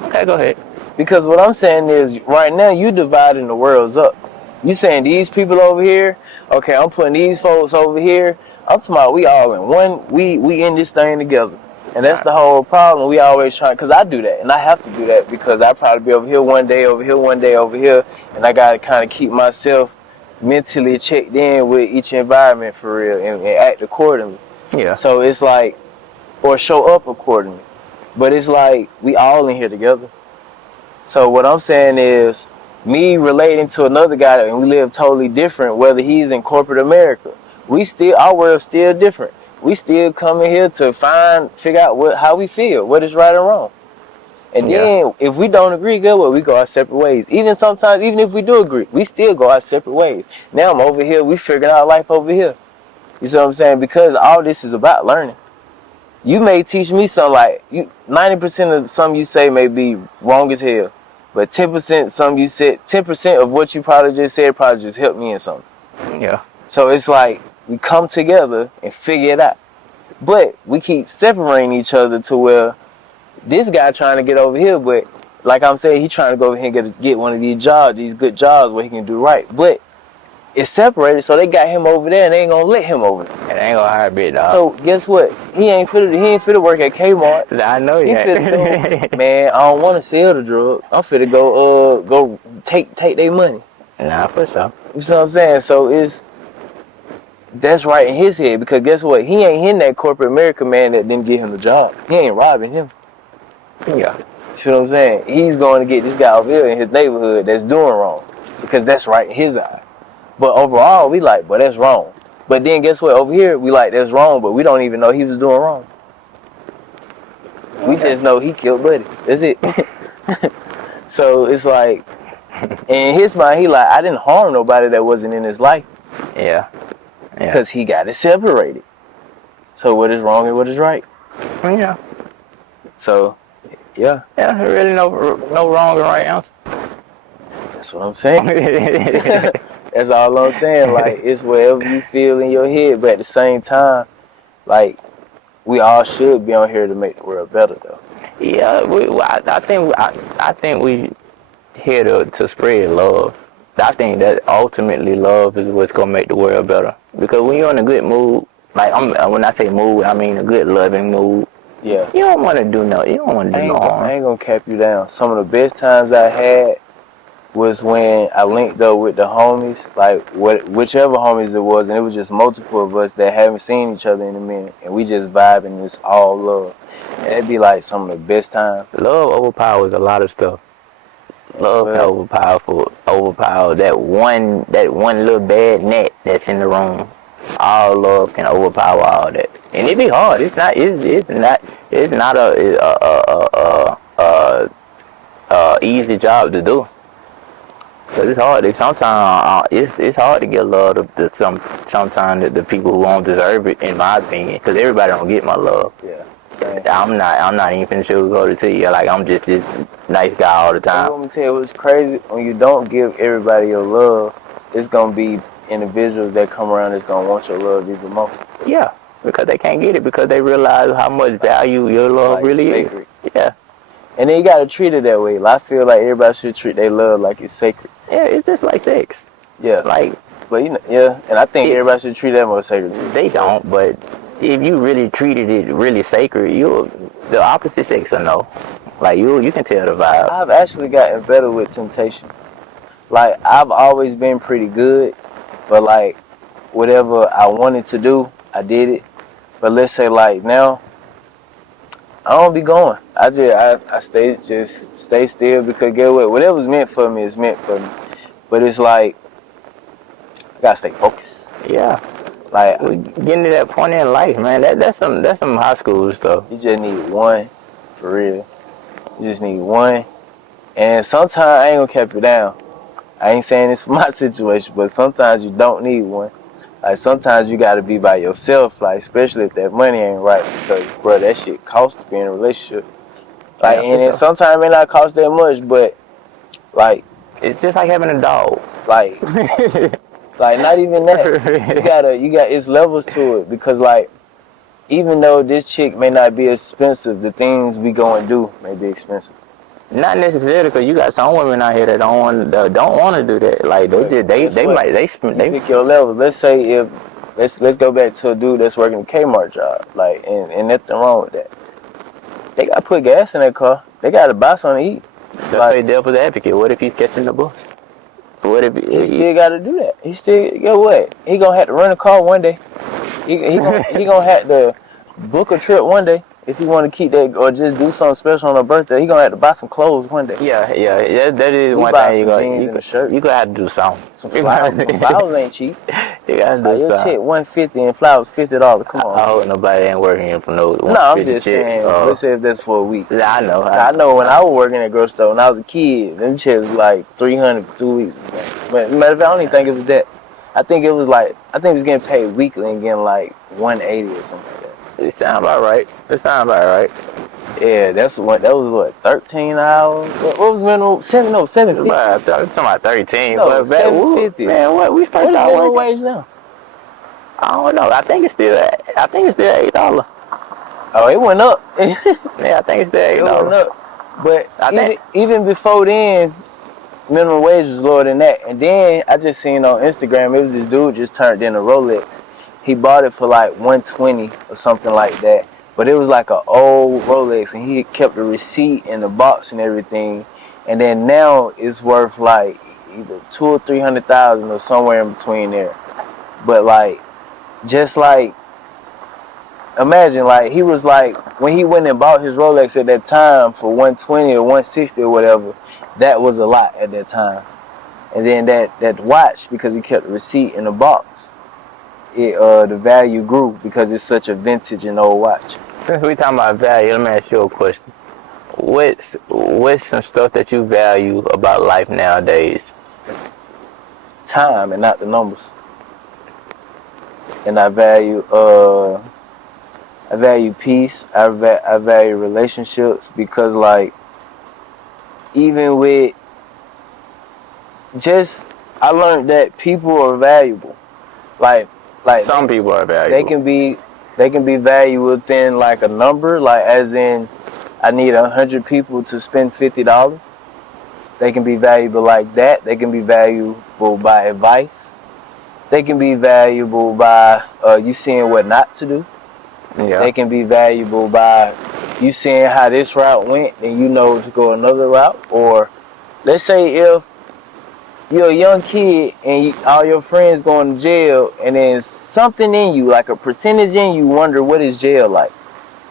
Okay, go ahead. Because what I'm saying is, right now you dividing the worlds up. You saying these people over here, okay, I'm putting these folks over here. I'm talking about we all in one. We in this thing together, and that's the whole problem. We always try, because I do that, and I have to do that because I probably be over here one day, over here one day, over here, and I gotta kind of keep myself mentally checked in with each environment for real and act accordingly. Yeah. So it's like, or show up accordingly. But it's like we all in here together. So what I'm saying is, me relating to another guy and we live totally different, whether he's in corporate America, our world's still different. We still come in here to figure out how we feel, what is right and wrong. And then if we don't agree, good, well, we go our separate ways. Even sometimes, even if we do agree, we still go our separate ways. Now I'm over here, we figuring out life over here. You see what I'm saying? Because all this is about learning. You may teach me something like 90% of something you say may be wrong as hell, but 10% of what you probably just said probably just helped me in something. Yeah. So it's like we come together and figure it out, but we keep separating each other to where this guy trying to get over here, but like I'm saying, he trying to go over here and get one of these jobs, these good jobs where he can do right, but it's separated, so they got him over there and they ain't gonna let him over there. It ain't gonna hire big dog. So guess what? He ain't finna work at Kmart. I know he finna go, man, I don't wanna sell the drug. I'm finna go take their money. Nah, for sure. You see what I'm saying? So that's right in his head, because guess what? He ain't hitting that corporate America man that didn't get him the job. He ain't robbing him. Yeah. You see what I'm saying? He's going to get this guy over here in his neighborhood that's doing wrong, because that's right in his eye. But overall, we like, but that's wrong. But then guess what? Over here, we like, that's wrong, but we don't even know he was doing wrong. We just know he killed Buddy. That's it. So it's like, in his mind, he like, I didn't harm nobody that wasn't in his life. Yeah. Because he got it separated. So what is wrong and what is right? Yeah. So, yeah. Yeah, really no wrong or right answer. That's what I'm saying. That's all I'm saying. Like, it's whatever you feel in your head, but at the same time, like, we all should be on here to make the world better, though. Yeah, I think we here to spread love. I think that ultimately love is what's gonna make the world better. Because when you're in a good mood, like when I say mood, I mean a good loving mood. Yeah. You don't want to do no. You don't want to do no harm. I ain't gonna cap you down. Some of the best times I had was when I linked up with the homies, like whichever homies it was, and it was just multiple of us that haven't seen each other in a minute, and we just vibing. It's all love. And it'd be like some of the best times. Love overpowers a lot of stuff. Love can overpower that one little bad net that's in the room. All love can overpower all that, and it be hard. It's not a easy job to do. Cause it's hard. Sometimes it's hard to get love to sometimes the people who don't deserve it, in my opinion. Cause everybody don't get my love. Yeah. Same. I'm not even finna sugarcoat it to you. Like, I'm just this nice guy all the time. Let me tell you what's crazy. When you don't give everybody your love, it's gonna be individuals that come around that's gonna want your love even more. Yeah, because they can't get it because they realize how much value your love like really sacred. is. Yeah. And then you gotta treat it that way. I feel like everybody should treat their love like it's sacred. Yeah, it's just like sex. Yeah. Like, but and I think everybody should treat that more sacred too. They don't, but if you really treated it really sacred, the opposite sex will know. Like, you can tell the vibe. I've actually gotten better with temptation. Like, I've always been pretty good, but like whatever I wanted to do, I did it. But let's say like now, I don't be going. I stay still because get what? Whatever's meant for me is meant for me. But it's like I gotta stay focused. Yeah. Like, getting to that point in life, man. That's some high school stuff. You just need one, for real. You just need one. And sometimes I ain't gonna keep it down. I ain't saying this for my situation, but sometimes you don't need one. Like, sometimes you gotta be by yourself, like, especially if that money ain't right, because, bro, that shit costs to be in a relationship. Like, and then sometimes it may not cost that much, but, like, it's just like having a dog. Like, like, not even that. It's levels to it, because, like, even though this chick may not be expensive, the things we go and do may be expensive. Not necessarily, because you got some women out here that don't want to do that. Like, they pick your levels. Let's say let's go back to a dude that's working a Kmart job. Like, and nothing wrong with that. They gotta put gas in their car. They gotta buy something to eat. That's like devil's advocate. What if he's catching the bus? What if he still gotta do that? He still, get what? He gonna have to rent a car one day. He gonna have to book a trip one day. If you want to keep that, or just do something special on her birthday, he gonna have to buy some clothes one day. Yeah, that is one thing you gonna have to do something. Some flowers ain't cheap. You gotta do something. Your check $150 and flowers $50. Come on. I hope nobody ain't working for no. No, I'm just saying. Let's say if that's for a week. Yeah, I know. I know when I was working at grocery store when I was a kid, them checks was like $300 for 2 weeks. But matter of fact, I don't even think it was that. I think it was getting paid weekly and getting like $180 or something like that. It sound about right. Yeah, that was what, 13 hours? What was minimum? 750. I'm talking about 13. No, 750. Man, what we first started working? What is minimum wage now? I don't know. I think it's still $8. Oh, it went up. Yeah, I think it's still $8. It went up. But even before then, minimum wage was lower than that. And then I just seen on Instagram, it was this dude just turned in a Rolex. He bought it for like $120 or something like that. But it was like an old Rolex, and he kept the receipt in the box and everything. And then now it's worth like either $200,000 or $300,000 or somewhere in between there. But like, just like, imagine, like, he was like, when he went and bought his Rolex at that time for $120 or $160 or whatever, that was a lot at that time. And then that watch, because he kept the receipt in the box, the value grew because it's such a vintage and old watch. Since we talking about value, let me ask you a question. What's some stuff that you value about life nowadays? Time and not the numbers. And I value peace. I value relationships, because like, even with I learned that people are valuable. Like some people are valuable. They can be valued within like a number, like as in I need 100 people to spend $50. They can be valuable like that. They can be valuable by advice. They can be valuable by you seeing what not to do. Yeah. They can be valuable by you seeing how this route went and you know to go another route. Or let's say if you're a young kid and all your friends going to jail, and then something in you, like a percentage in you, wonder what is jail like.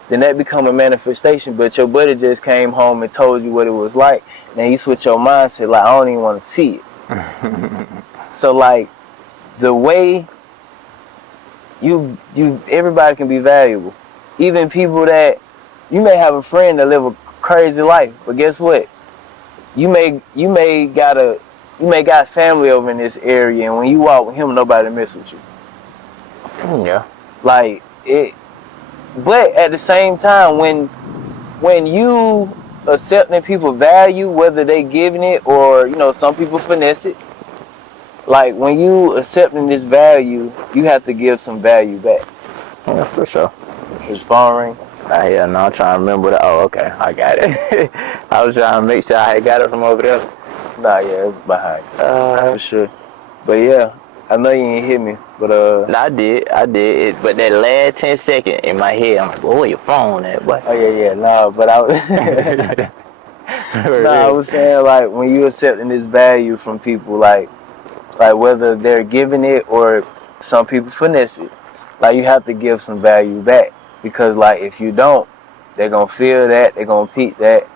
Then that become a manifestation. But your buddy just came home and told you what it was like. Then you switch your mindset, like, I don't even want to see it. So like the way you everybody can be valuable. Even people that you may have a friend that live a crazy life, but guess what? You may got family over in this area, and when you walk with him, nobody mess with you. Yeah. Like it, but at the same time, when you accepting people value, whether they giving it or some people finesse it. Like when you accepting this value, you have to give some value back. Yeah, for sure. His phone ring. Yeah, no, I'm trying to remember that. Oh, okay, I got it. I was trying to make sure I got it from over there. Nah, yeah, it's behind. For sure. But yeah, I know you ain't hear me, but I did. It, but that last 10 seconds in my head, I'm like, "Boy, where your phone at, boy?" Oh yeah. Nah, but I was. Nah, I was saying like when you accepting this value from people, like whether they're giving it or some people finesse it, like you have to give some value back, because like if you don't, they're gonna feel that, they're gonna repeat that,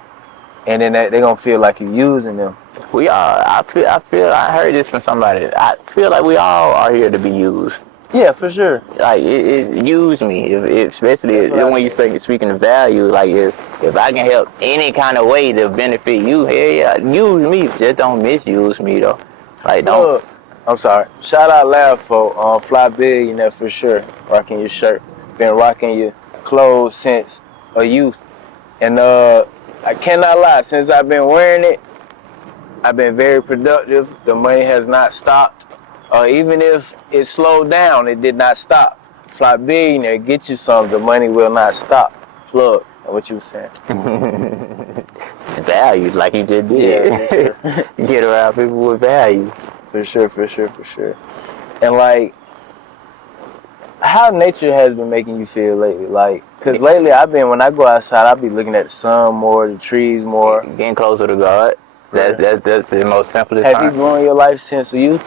and then they're gonna feel like you're using them. We all. I feel. I heard this from somebody. I feel like we all are here to be used. Yeah, for sure. Like it use me, especially when you speaking of value. Like if I can help any kind of way to benefit you, hell yeah, use me. Just don't misuse me though. Like don't. Look, I'm sorry. Shout out loud for Fly Billionaire for sure. Rocking your shirt. Been rocking your clothes since a youth. And I cannot lie, since I've been wearing it, I've been very productive. The money has not stopped. Even if it slowed down, it did not stop. Fly Billionaire, get you some. The money will not stop. Plug. What you saying? Value, like you just did. Yeah, for sure. Get around people with value. For sure. And like, how nature has been making you feel lately? Like, cause lately when I go outside, I be looking at the sun more, the trees more. Getting closer to God. That's the most simplest. Have you grown your life since youth?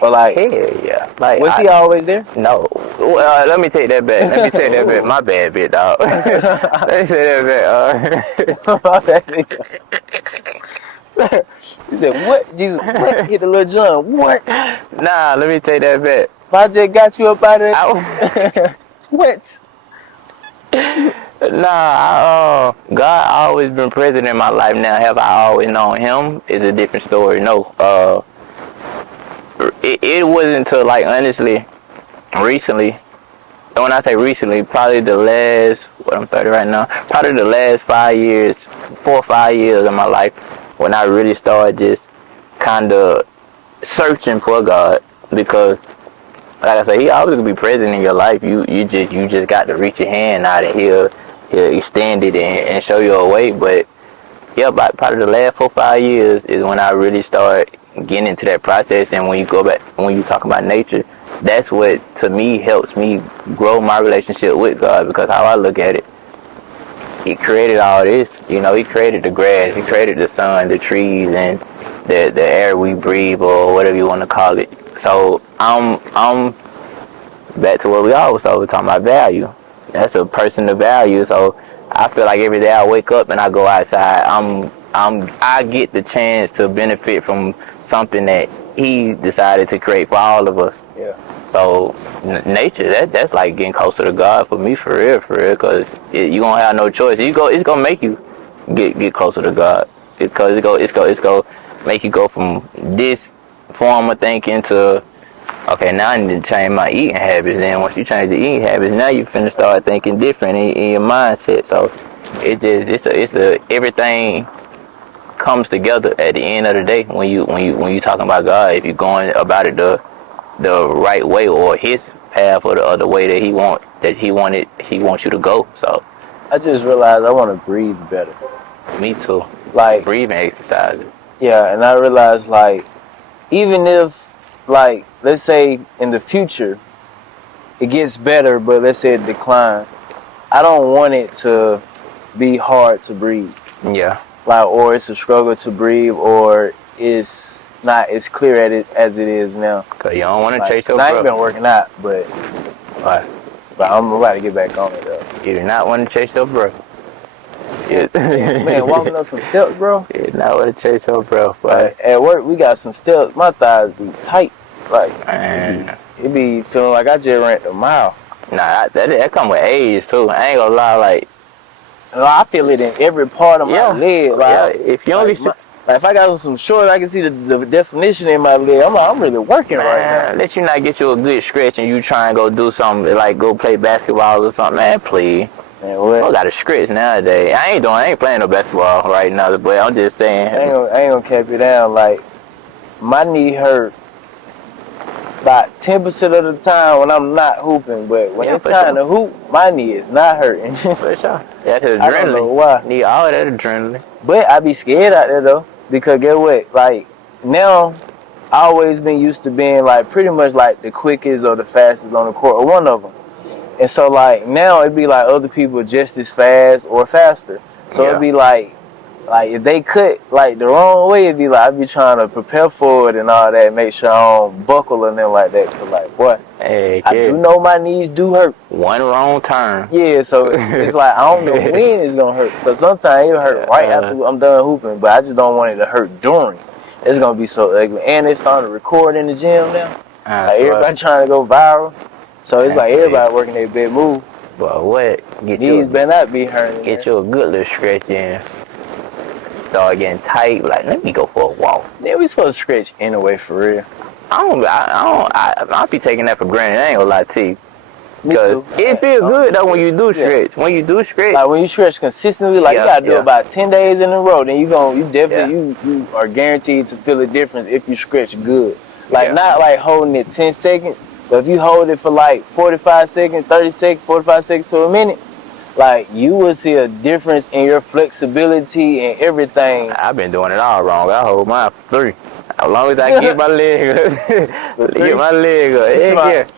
Or like, hell yeah. Like, was he always there? No. Let me take that back. My bad, bit dog. Let me say that back. My bad. He said, "What? Jesus? What? Hit the little John? What?" Nah, let me take that back. Project got you up out of there. What? Nah, God always been present in my life. Now, have I always known Him? Is a different story. No. It wasn't until, like, honestly, recently. And when I say recently, probably the last, I'm 30 right now, probably the last 5 years, 4 or 5 years of my life, when I really started just kind of searching for God. Because, like I say, He always gonna be present in your life. You just got to reach your hand out, and He'll extend it and show you a way. But yeah, about probably the last 4 or 5 years is when I really started getting into that process. And when you go back, when you talk about nature, that's what to me helps me grow my relationship with God. Because how I look at it, He created all this. He created the grass, He created the sun, the trees, and the air we breathe, or whatever you want to call it. So I'm back to what we always talking about, value. That's a personal value. So I feel like every day I wake up and I go outside, I get the chance to benefit from something that He decided to create for all of us. Yeah. So nature, that's like getting closer to God for me, for real. Because you don't have no choice. It's gonna make you get closer to God. Because it's gonna make you go from this form of thinking to, okay, now I need to change my eating habits. And once you change the eating habits, now you finna start thinking different in your mindset. So everything comes together at the end of the day when you talking about God. If you're going about it the right way, or His path, or the other way that He wants you to go. So I just realized I want to breathe better. Me too. Like breathing exercises. Yeah, and I realized, like, even if, like, let's say in the future it gets better, but let's say it declines, I don't want it to be hard to breathe. Yeah. Like, or it's a struggle to breathe, or it's not as clear at it as it is now. Cause you don't want to Like, chase your I ain't brother. been working out, but Right. I'm about to get back on it though. You do not want to chase your brother. Man, walking up some steps, bro. You do not want to chase your brother. Like, at work, we got some steps. My thighs be tight. Like, Man. it be feeling like I just ran a mile. Nah, that come with age too. I ain't gonna lie, like. I feel it in every part of my leg. Like, yeah, if you only like if I got some shorts, I can see the definition in my leg. I'm really working right now. Let you not get you a good stretch and you try and go do something like go play basketball or something, man. Please. Man, what? I got a stretch nowadays. I ain't playing no basketball right now, but I'm just saying. I ain't gonna cap it down. Like, my knee hurt about 10% of the time when I'm not hooping, but when it's time to hoop, my knee is not hurting. For sure. That's adrenaline. I don't know why. Need all that adrenaline. But I be scared out there though, because get what? Like, now, I always been used to being like pretty much like the quickest or the fastest on the court, or one of them. And so like now it be like other people just as fast or faster. So it'd be like if they cut like the wrong way, it'd be like I'd be trying to prepare for it and all that, make sure I don't buckle and then like that. Cause like, boy, I do know my knees do hurt. One wrong turn. Yeah, so it's like I don't know when it's gonna hurt. But sometimes it hurt right after I'm done hooping, but I just don't want it to hurt during. It's gonna be so ugly. And they starting to record in the gym now. Like everybody trying to go viral. So it's like everybody working their big move. But what? Knees better not be hurting. Get you a good little stretch in. Start getting tight. Like, let me go for a walk. Then we supposed to stretch anyway, for real. I'll be taking that for granted. I ain't gonna lie to you. Me too. It feels good though when you do stretch. When you do stretch. Like when you stretch consistently, like you gotta do about 10 days in a row. Then you definitely you are guaranteed to feel a difference if you stretch good. Like not like holding it 10 seconds. But if you hold it for like 45 seconds, 30 seconds, 45 seconds to a minute, like you will see a difference in your flexibility and everything. I've been doing it all wrong. I hold mine for 3. As long as I get my leg up. Get my leg up.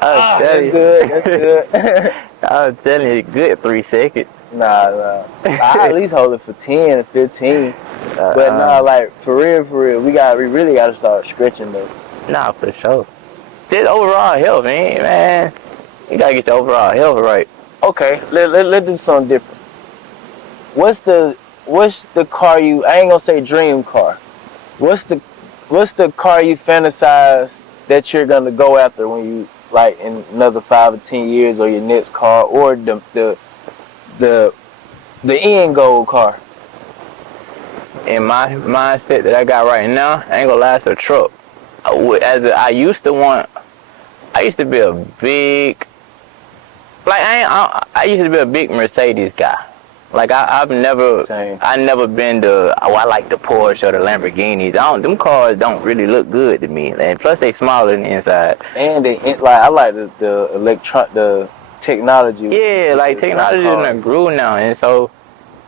That's good. That's good. I'm telling you, good 3 seconds. Nah. I at least hold it for 10 or 15. But nah, like for real, we really gotta start stretching though. Nah, for sure. Just overall health, man. You gotta get your overall health right. Okay, let's do something different. What's the car you? I ain't gonna say dream car. What's the car you fantasize that you're gonna go after when you like in another 5 or 10 years, or your next car, or the end goal car? In my mindset that I got right now, I ain't gonna lie, it's a truck. I used to be a big, like I used to be a big Mercedes guy. Like I never been to. I like the Porsche or the Lamborghinis. Them cars don't really look good to me, and plus they smaller than the inside. And I like the technology. Yeah, like technology is grew now, and so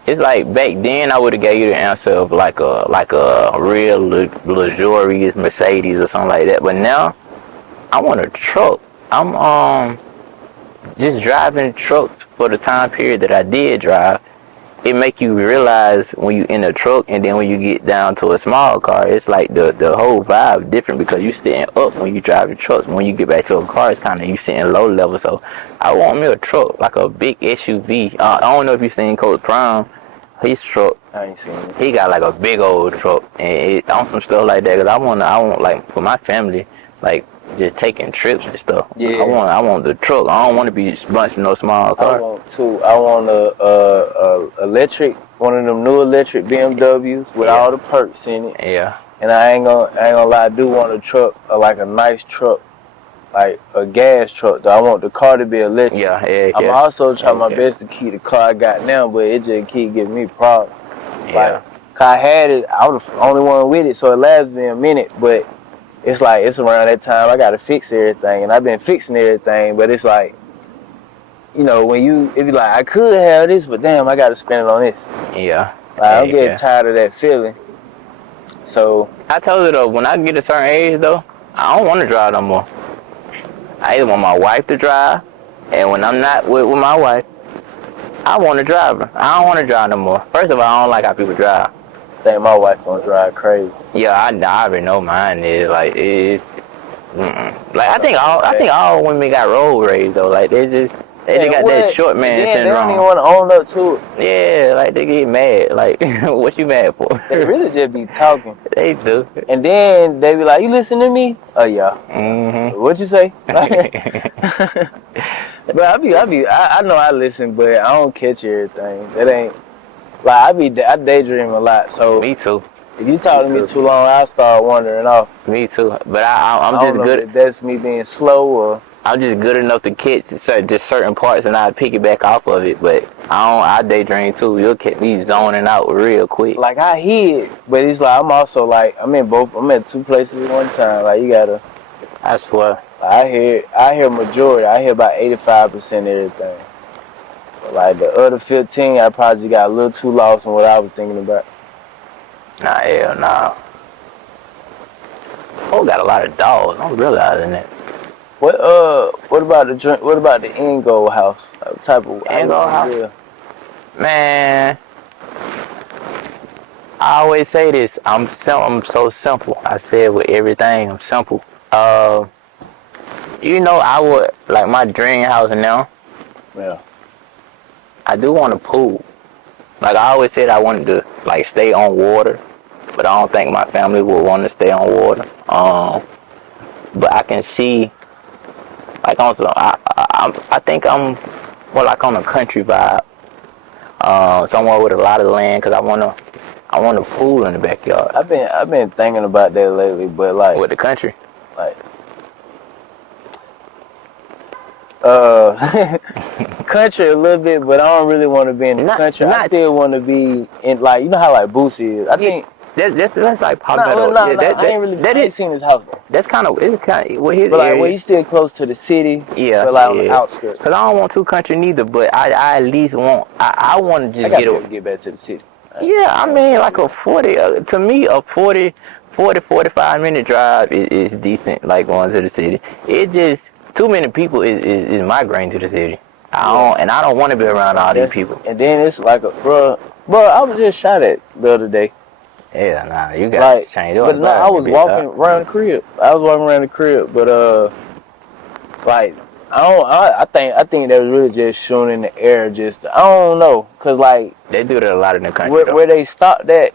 it's like back then I would have gave you the answer of like a real luxurious Mercedes or something like that. But now I want a truck. I'm just driving trucks for the time period that I did drive. It make you realize when you in a truck, and then when you get down to a small car, it's like the whole vibe different because you sitting up when you driving trucks. When you get back to a car, it's kind of you sitting low level. So I want me a truck, like a big SUV. I don't know if you seen Coach Prime. His truck, I ain't seen it. He got like a big old truck, and on some stuff like that. Cause I want like for my family, like just taking trips and stuff. Yeah. I want the truck. I don't want to be bunching no small car. I want a electric, one of them new electric BMWs with all the perks in it. Yeah. And I ain't gonna lie, I do want a truck, like a nice truck, like a gas truck. Though I want the car to be electric. Yeah. I'm also trying my best to keep the car I got now, but it just keep giving me problems. Yeah. Like, I had it, I was the only one with it, so it lasted me a minute, but it's like, it's around that time I gotta fix everything, and I've been fixing everything, but it's like, you know, it be like, I could have this, but damn, I gotta spend it on this. Yeah. Like, I'm getting tired of that feeling. So I told you though, when I get a certain age though, I don't want to drive no more. I either want my wife to drive, and when I'm not with my wife, I want to drive her. I don't want to drive no more. First of all, I don't like how people drive. I think my wife gonna drive crazy. Yeah, I already know mine is like it's. Like I think all women got road rage though. Like they Man, got that what? short And man then they don't even syndrome. want to own up to it. Yeah, like they get mad. Like what you mad for? They really just be talking. They do. And then they be like, "You listen to me?" Oh yeah. What you say? But I know I listen, but I don't catch everything. That ain't like I daydream a lot. So Me too. if you talk to me too long, I start wandering off. Me too. But I'm I just don't know good. if that's me being slow or I'm just good enough to catch just certain parts and I pick it back off of it. But I daydream too. You'll catch me zoning out real quick. like I hear it, but it's like I'm also like I'm at two places at one time. Like you gotta. I swear. I hear majority. I hear about 85% of everything. But like the other 15, I probably just got a little too lost in what I was thinking about. Nah, hell nah. Oh, got a lot of dogs. I'm realizing that. What about the drink? What about the end goal house? What type of End goal house? Yeah. Man, I always say this. I'm so simple. I said with everything, I'm simple. I would like my dream house now. Yeah. I do want a pool. Like I always said, I wanted to like stay on water, but I don't think my family would want to stay on water. But I can see, like on I think I'm more like on a country vibe. Somewhere with a lot of land, cause I want a pool in the backyard. I've been thinking about that lately, but like With the country. like country a little bit, but I don't really want to be in the country. I still want to be in like you know how like Boosie is. I think that's like Palmetto. I ain't seen his house though. That's kind of well, his but like area. well, he's still close to the city. Yeah, but like on the outskirts. Cause I don't want too country neither, but I at least want I want to just get back to the city. Yeah, I mean like a 40 to me a 45-minute drive is decent. Like going to the city, it just too many people is migrating to the city. I don't want to be around all these people. And then it's like bro, I was just shot at the other day. Yeah, nah, you got to change. But no, I was walking around the crib. But like I think they was really just shooting in the air. Just I don't know, cause like they do that a lot in the country. Where they stopped at,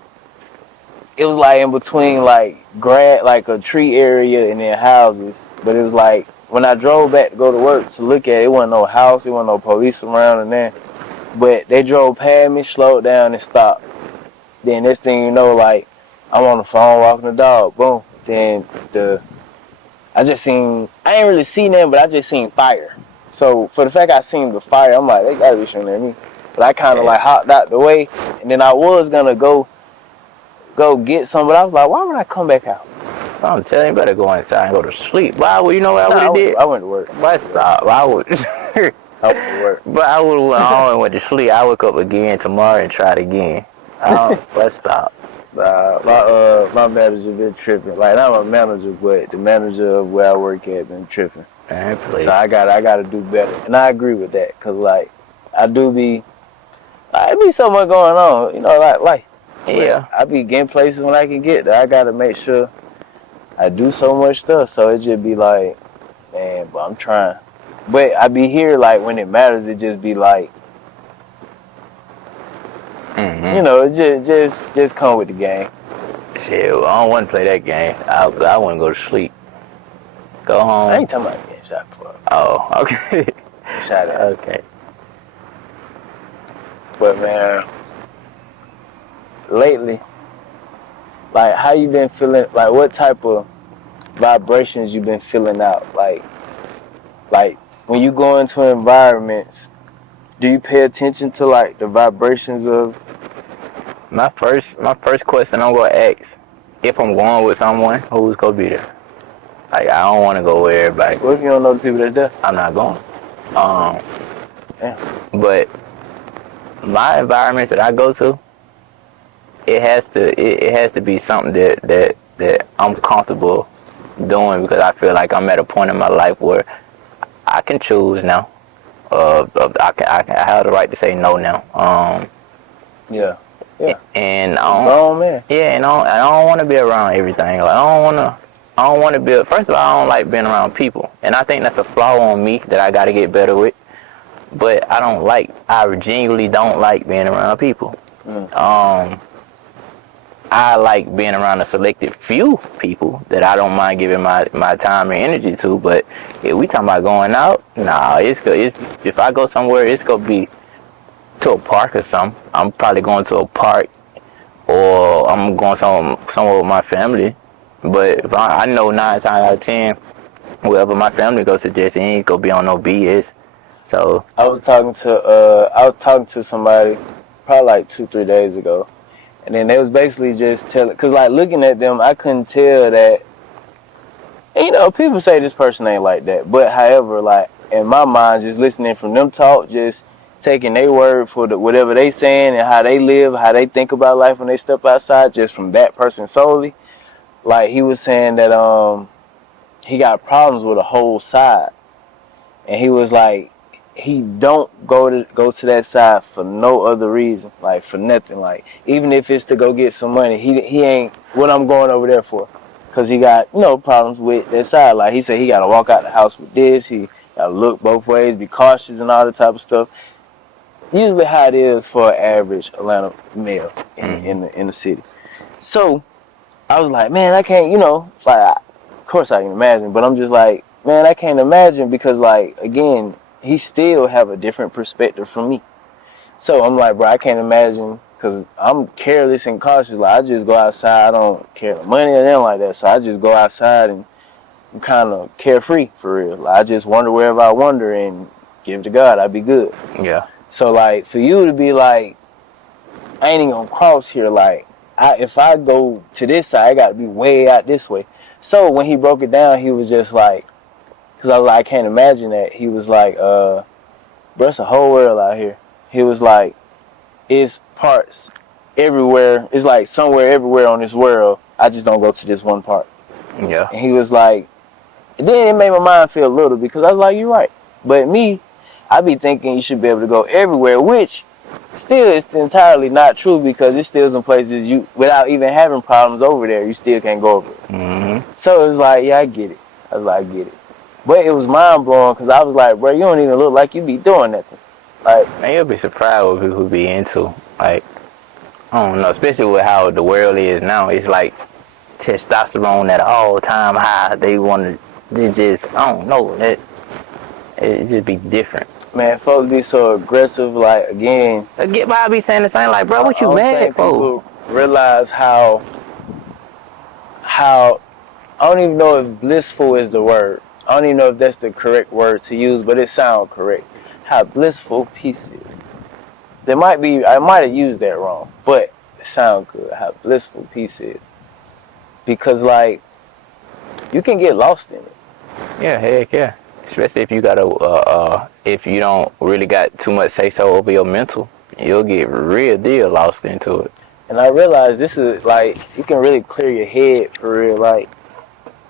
it was like in between like like a tree area and then houses. But it was like when I drove back to go to work to look at it, wasn't no house, it wasn't no police around and there. But they drove past me, slowed down and stopped. Then next thing you know, like I'm on the phone walking the dog. Boom. Then I ain't really seen them, but I just seen fire. So for the fact I seen the fire, I'm like, they gotta be shooting at me. But I kind of like hopped out the way, and then I was gonna go get some, but I was like, why would I come back out? I'm telling you, better go inside and go to sleep. Why would you know what I would have did? I went to work. Why stop? I would. I went to work. But I would went on and went to sleep. I woke up again tomorrow and tried again. Let's stop. My manager been tripping. Like not my manager, but the manager of where I work at been tripping. Man, please. So I gotta do better, and I agree with that, cause like I do be, it be so much going on, you know, like yeah. I be getting places when I can get there. I gotta make sure I do so much stuff, so it just be like, man, but I'm trying. But I be here like when it matters, it just be like. Mm-hmm. You know, it just come with the game. Shit, well, I don't want to play that game. I want to go to sleep. Go home. I ain't talking about getting shot for. Oh, okay. Shot at. Okay. But man, lately, like how you been feeling? Like what type of vibrations you been feeling out? Like when you go into environments. Do you pay attention to like the vibrations of? My first question I'm gonna ask, if I'm going with someone, who's gonna be there? Like I don't want to go with everybody. What if you don't know the people that's there? I'm not going. But my environments that I go to, it has to be something that I'm comfortable doing because I feel like I'm at a point in my life where I can choose now. I have the right to say no now. Yeah. Yeah. And Grown man. yeah, and I don't want to be around everything. Like I don't want to be. First of all, I don't like being around people, and I think that's a flaw on me that I got to get better with. But I genuinely don't like being around people. I like being around a selected few people that I don't mind giving my time and energy to. But if we talking about going out, nah, if I go somewhere, it's gonna be to a park or something. I'm probably going to a park, or I'm going somewhere with my family. But if I know 9 times out of 10, wherever my family goes suggest, it ain't gonna be on no BS. So I was talking to somebody probably like 2-3 days ago, and then they was basically just telling, cause like looking at them, I couldn't tell that. And, you know, people say this person ain't like that, but however, like in my mind, just listening from them talk, just taking their word for whatever they saying and how they live, how they think about life when they step outside, just from that person solely. Like he was saying that he got problems with a whole side, and he was like he don't go to that side for no other reason, like for nothing, like even if it's to go get some money, he ain't what I'm going over there for, because he got, you know, problems with that side. Like he said, he got to walk out the house with this, he got to look both ways, be cautious and all that type of stuff. Usually how it is for an average Atlanta male in the city. So I was like, man, I can't, you know, like, of course I can imagine, but I'm just like, man, I can't imagine, because, like, again, he still have a different perspective from me. So I'm like, bro, I can't imagine, because I'm careless and cautious. Like, I just go outside. I don't care the money or anything like that. So I just go outside and I'm kind of carefree for real. Like, I just wander wherever I wander and give it to God. I'd be good. yeah, So, like, for you to be like, I ain't even gonna cross here, like, if I go to this side, I gotta be way out this way. So when he broke it down, he was just like, because I was like, I can't imagine that. He was like, bro, it's a whole world out here. He was like, it's parts everywhere. It's like somewhere everywhere on this world. I just don't go to this one part. yeah. And he was like, then it made my mind feel a little, because I was like, you're right. But me, I be thinking you should be able to go everywhere, which still is entirely not true, because there's still some places you, without even having problems over there, you still can't go over it. So it was like, yeah, I get it. I was like, I get it. But it was mind blowing, because I was like, bro, you don't even look like you be doing nothing. Like, Man, you'll be surprised what people be into. Like, I don't know, especially with how the world is now. It's like testosterone at all time high. They want to, they just, I don't know, it just be different. man, folks be so aggressive. Like, again, Get by, I be saying the same. Like, bro, what I you don't mad think for? people realize how I don't even know if blissful is the word. I don't even know if that's the correct word to use, but it sounds correct. How blissful peace is. There might be, I might have used that wrong, but it sounds good. How blissful peace is, because like you can get lost in it. Yeah, heck yeah. Especially if you got if you don't really got too much say so over your mental, you'll get real deal lost into it. And I realize this is like you can really clear your head for real. Like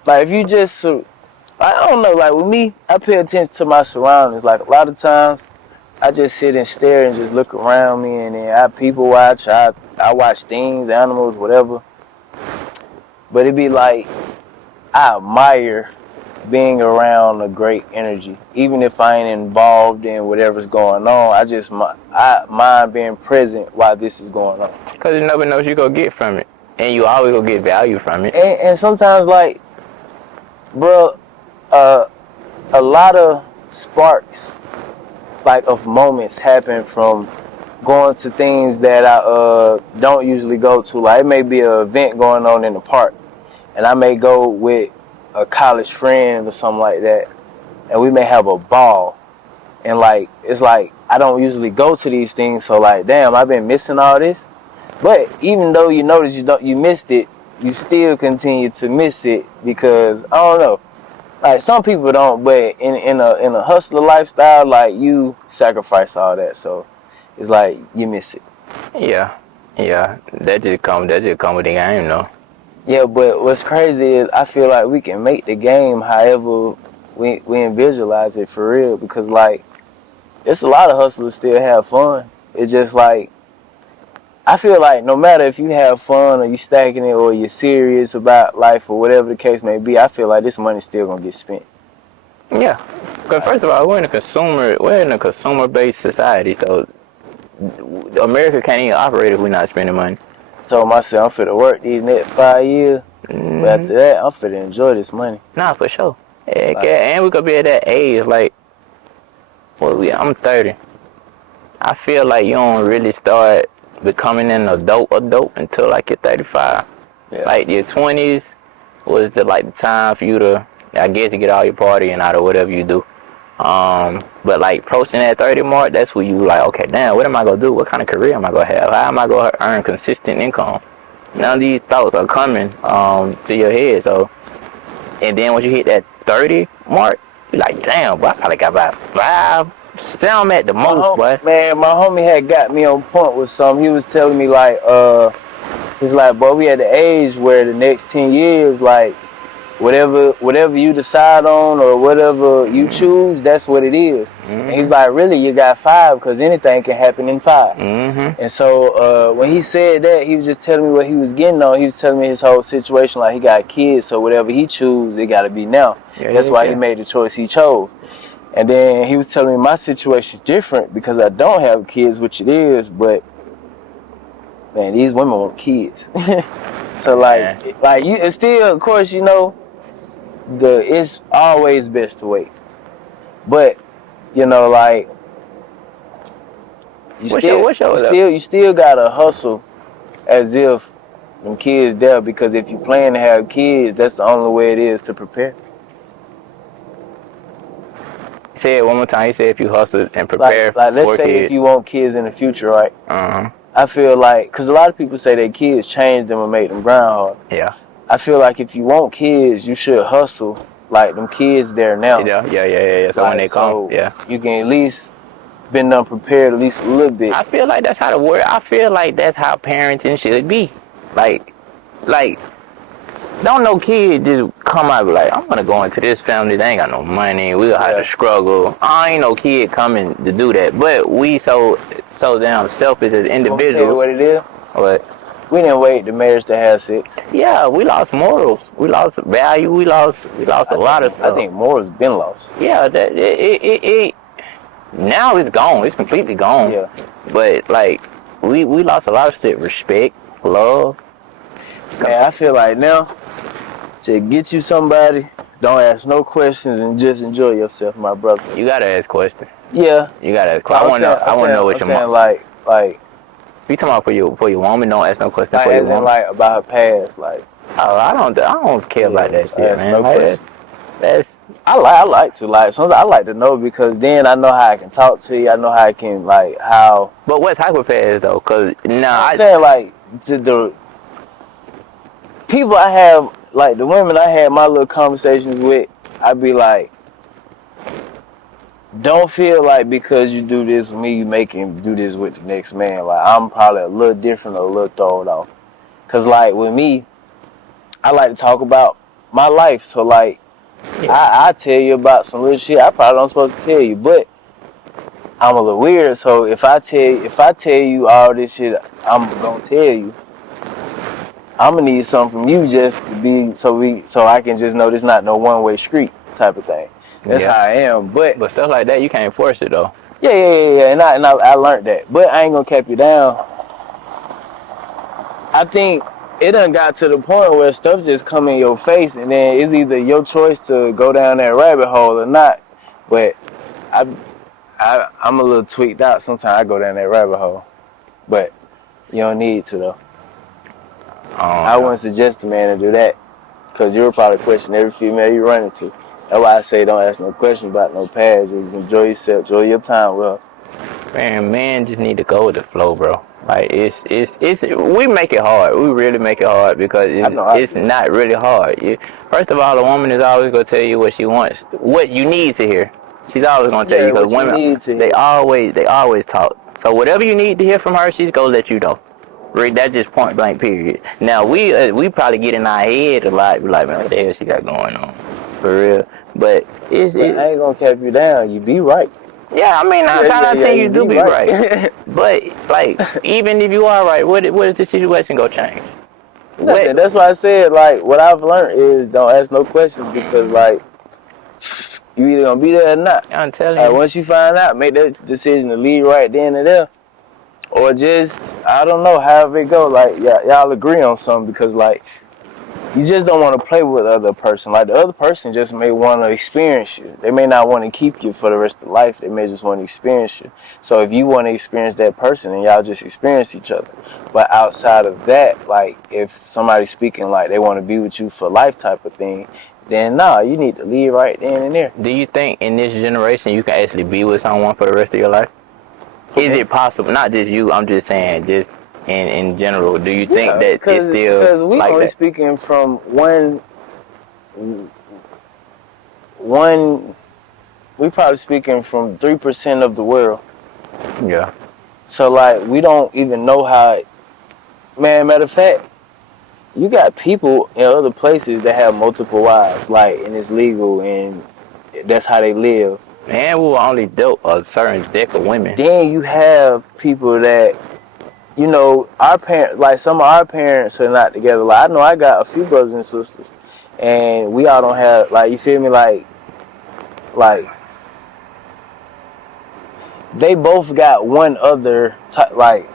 if you just, I don't know. Like with me, I pay attention to my surroundings. Like a lot of times, I just sit and stare and just look around me, and then I people watch. I watch things, animals, whatever. But it be like I admire being around a great energy, even if I ain't involved in whatever's going on. I mind being present while this is going on. Because you never know what you gonna get from it, and you always gonna get value from it. And sometimes, like, bro, a lot of sparks, like, of moments happen from going to things that I don't usually go to. Like, it may be an event going on in the park, and I may go with a college friend or something like that, and we may have a ball. And like, it's like I don't usually go to these things, so like, damn, I've been missing all this. But even though you notice you missed it, you still continue to miss it, because I don't know. Like, some people don't, but in a hustler lifestyle, like, you sacrifice all that, so it's like you miss it. Yeah, yeah. That just come with the game, though. Yeah, but what's crazy is I feel like we can make the game however we visualize it for real, because like it's a lot of hustlers still have fun. It's just like I feel like no matter if you have fun or you stacking it or you're serious about life or whatever the case may be, I feel like this money's still gonna get spent. Yeah, because first of all, we're in a consumer-based society, so America can't even operate if we're not spending money. I told myself I'm finna work these next 5 years, but after that, I'm finna enjoy this money. Nah, for sure. Yeah, and we could be at that age, like, I'm 30. I feel like you don't really start becoming an adult until like you're 35. Yeah. Like your 20s was the time for you to, I guess, to get all your partying out or whatever you do. But like approaching that 30 mark, that's where you like, okay, damn, what am I gonna do? What kind of career am I gonna have? How am I gonna earn consistent income? None of these thoughts are coming to your head. So, and then once you hit that 30 mark, you're like, damn, boy, I probably got about 5, 7 at the most, boy. Man, my homie had got me on point with something. He was telling me like, he's like, boy, we at the age where the next 10 years, like, whatever you decide on or whatever you choose, that's what it is. And he's like, really, you got 5 because anything can happen in 5. And so when he said that, he was just telling me what he was getting on. He was telling me his whole situation, like he got kids, so whatever he choose, it got to be now. That's why he made the choice he chose. And then he was telling me my situation is different because I don't have kids, which it is, but man, these women want kids. So like you, it's still, of course, you know, it's always best to wait. But you know, like you still gotta hustle as if them kids there, because if you plan to have kids, that's the only way it is to prepare. Say it one more time. You say if you hustle and prepare like let's say if you want kids in the future, right? I feel like, because a lot of people say that kids change them and make them groundhog. Yeah. I feel like if you want kids, you should hustle like them kids there now. Yeah. So like, when they come, you can at least been done prepared at least a little bit. I feel like that's how the world. I feel like that's how parenting should be. Like, don't no kid just come out and be like, I'm gonna go into this family. They ain't got no money. We gonna have to struggle. I ain't no kid coming to do that. But we so damn selfish as individuals. Tell you what it is? What? We didn't wait the marriage to have sex. Yeah, we lost morals. We lost value. We lost a lot of stuff. I think morals been lost. Yeah, it now it's gone. It's completely gone. Yeah. But like we lost a lot of stuff. Respect, love. Man, I feel like now, to get you somebody, don't ask no questions and just enjoy yourself, my brother. You gotta ask questions. Yeah. You gotta ask questions. I wanna know what your mom. Like. You talking about for your woman? Don't ask no questions like, for your woman. Like about her past, like. Oh, I don't care about that shit, man. No like, that's. I like to sometimes I like to know, because then I know how I can talk to you. I know how I can how. But what type of past though? Cause I'm saying like to the people I have, like the women I had my little conversations with, I'd be like, don't feel like because you do this with me, you make him do this with the next man. Like, I'm probably a little different or a little thrown off. Because, like, with me, I like to talk about my life. So, like, I tell you about some little shit I probably don't supposed to tell you. But I'm a little weird. So, if I tell you all this shit I'm going to tell you, I'm going to need something from you just to be, so I can just know this not no one-way street type of thing. That's how I am, but stuff like that you can't force it though. Yeah, and I learned that, but I ain't gonna cap you down. I think it done got to the point where stuff just come in your face, and then it's either your choice to go down that rabbit hole or not. But I'm a little tweaked out. Sometimes I go down that rabbit hole, but you don't need to though. I wouldn't suggest a man to do that, because you'll probably question every female you run into. That's why I say don't ask no question about no past. Just enjoy yourself, enjoy your time well. Man just need to go with the flow, bro. Like it's we make it hard. We really make it hard because it's not really hard. First of all, a woman is always gonna tell you what she wants, what you need to hear. She's always gonna tell you, because women they always talk. So whatever you need to hear from her, she's gonna let you know. That's just point blank period. Now we probably get in our head a lot. We're like, man, what the hell she got going on? For real. But I ain't gonna cap you down. You be right. Yeah, I mean, 9 times out of 10 you do be right. But, like, even if you are right, what is the situation gonna change? Nothing. That's why I said, like, what I've learned is don't ask no questions because, like, you either gonna be there or not. I'm telling you. Once you find out, make that decision to leave right then and there. Or just, I don't know, however it go. Like, y'all agree on something because, like, you just don't want to play with the other person. Like, the other person just may want to experience you. They may not want to keep you for the rest of life. They may just want to experience you. So if you want to experience that person, then y'all just experience each other. But outside of that, like, if somebody's speaking like they want to be with you for life type of thing, then nah, you need to leave right then and there. Do you think in this generation you can actually be with someone for the rest of your life? Is it possible? Not just you, I'm just saying, just in general. Do you think that it's still because we like only that? speaking from one, we probably speaking from 3% of the world. Yeah. So, like, we don't even know how, man, matter of fact, you got people in other places that have multiple wives, like, and it's legal, and that's how they live. And we were only dealt a certain deck of women. Then you have people that, you know, our parents, like, some of our parents are not together. Like, I know I got a few brothers and sisters, and we all don't have, like, you feel me, like, they both got one other, like,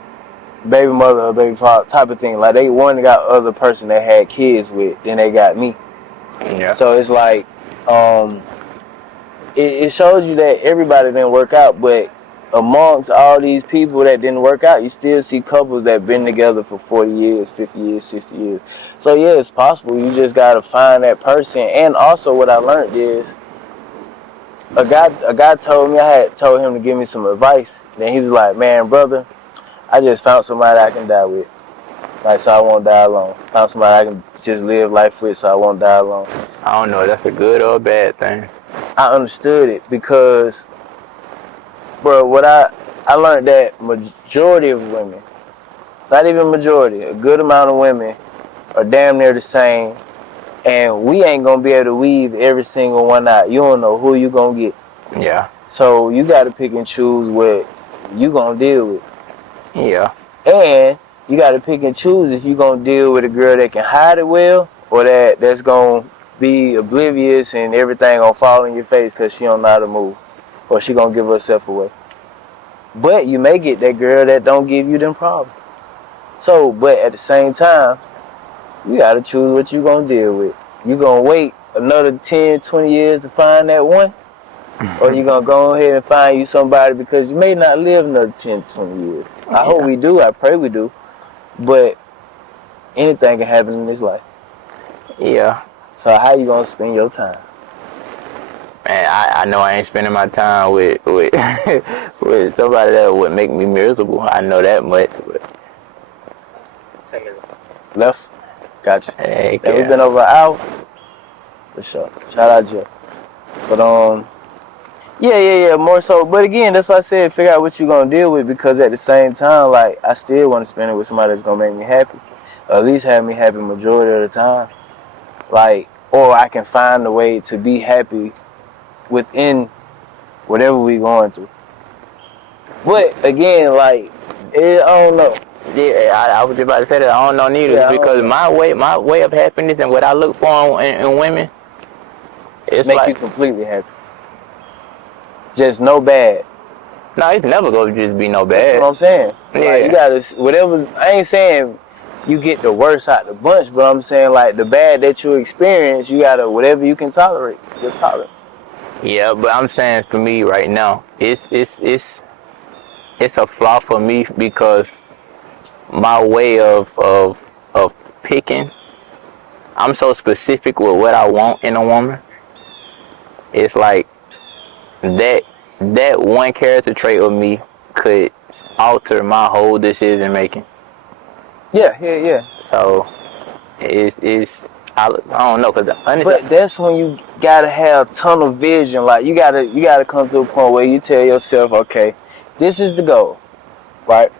baby mother or baby father type of thing. Like, they one got other person they had kids with, then they got me. Yeah. So it's like, it shows you that everybody didn't work out, but amongst all these people that didn't work out, you still see couples that been together for 40 years, 50 years, 60 years. So yeah, it's possible. You just gotta find that person. And also what I learned is, a guy told me, I had told him to give me some advice. Then he was like, man, brother, I just found somebody I can die with. Like, so I won't die alone. Found somebody I can just live life with so I won't die alone. I don't know if that's a good or a bad thing. I understood it because, bro, what I learned that majority of women, not even majority, a good amount of women are damn near the same. And we ain't going to be able to weave every single one out. You don't know who you going to get. Yeah. So you got to pick and choose what you going to deal with. Yeah. And you got to pick and choose if you're going to deal with a girl that can hide it well or that's going to be oblivious and everything going to fall in your face because she don't know how to move or she going to give herself away. But you may get that girl that don't give you them problems. So, but at the same time, you got to choose what you're going to deal with. You going to wait another 10, 20 years to find that one? Or you going to go ahead and find you somebody because you may not live another 10, 20 years. I hope we do. I pray we do. But anything can happen in this life. Yeah. So how you going to spend your time? Man, I know I ain't spending my time with with somebody that would make me miserable. I know that much. But 10 minutes. Left? Gotcha. Hey, We've been over an hour. For sure. Shout out Joe. But yeah, more so. But again, that's why I said figure out what you're gonna deal with because at the same time, like I still want to spend it with somebody that's gonna make me happy, or at least have me happy majority of the time. Like, or I can find a way to be happy within whatever we going through. But again, like, I don't know. Yeah, I was just about to say that. I don't know neither because my way of happiness and what I look for in women, it's make like you completely happy. Just no bad. No, it's never gonna just be no bad. That's what I'm saying. Yeah. Like, you gotta whatever. I ain't saying you get the worst out the bunch, but I'm saying like the bad that you experience, you gotta whatever you can tolerate. Your tolerance. Yeah, but I'm saying for me right now, it's a flaw for me because my way of picking, I'm so specific with what I want in a woman. It's like that one character trait of me could alter my whole decision making. Yeah. So it's I don't know, cause but that's when you gotta have tunnel vision. Like you gotta come to a point where you tell yourself, okay, this is the goal, right?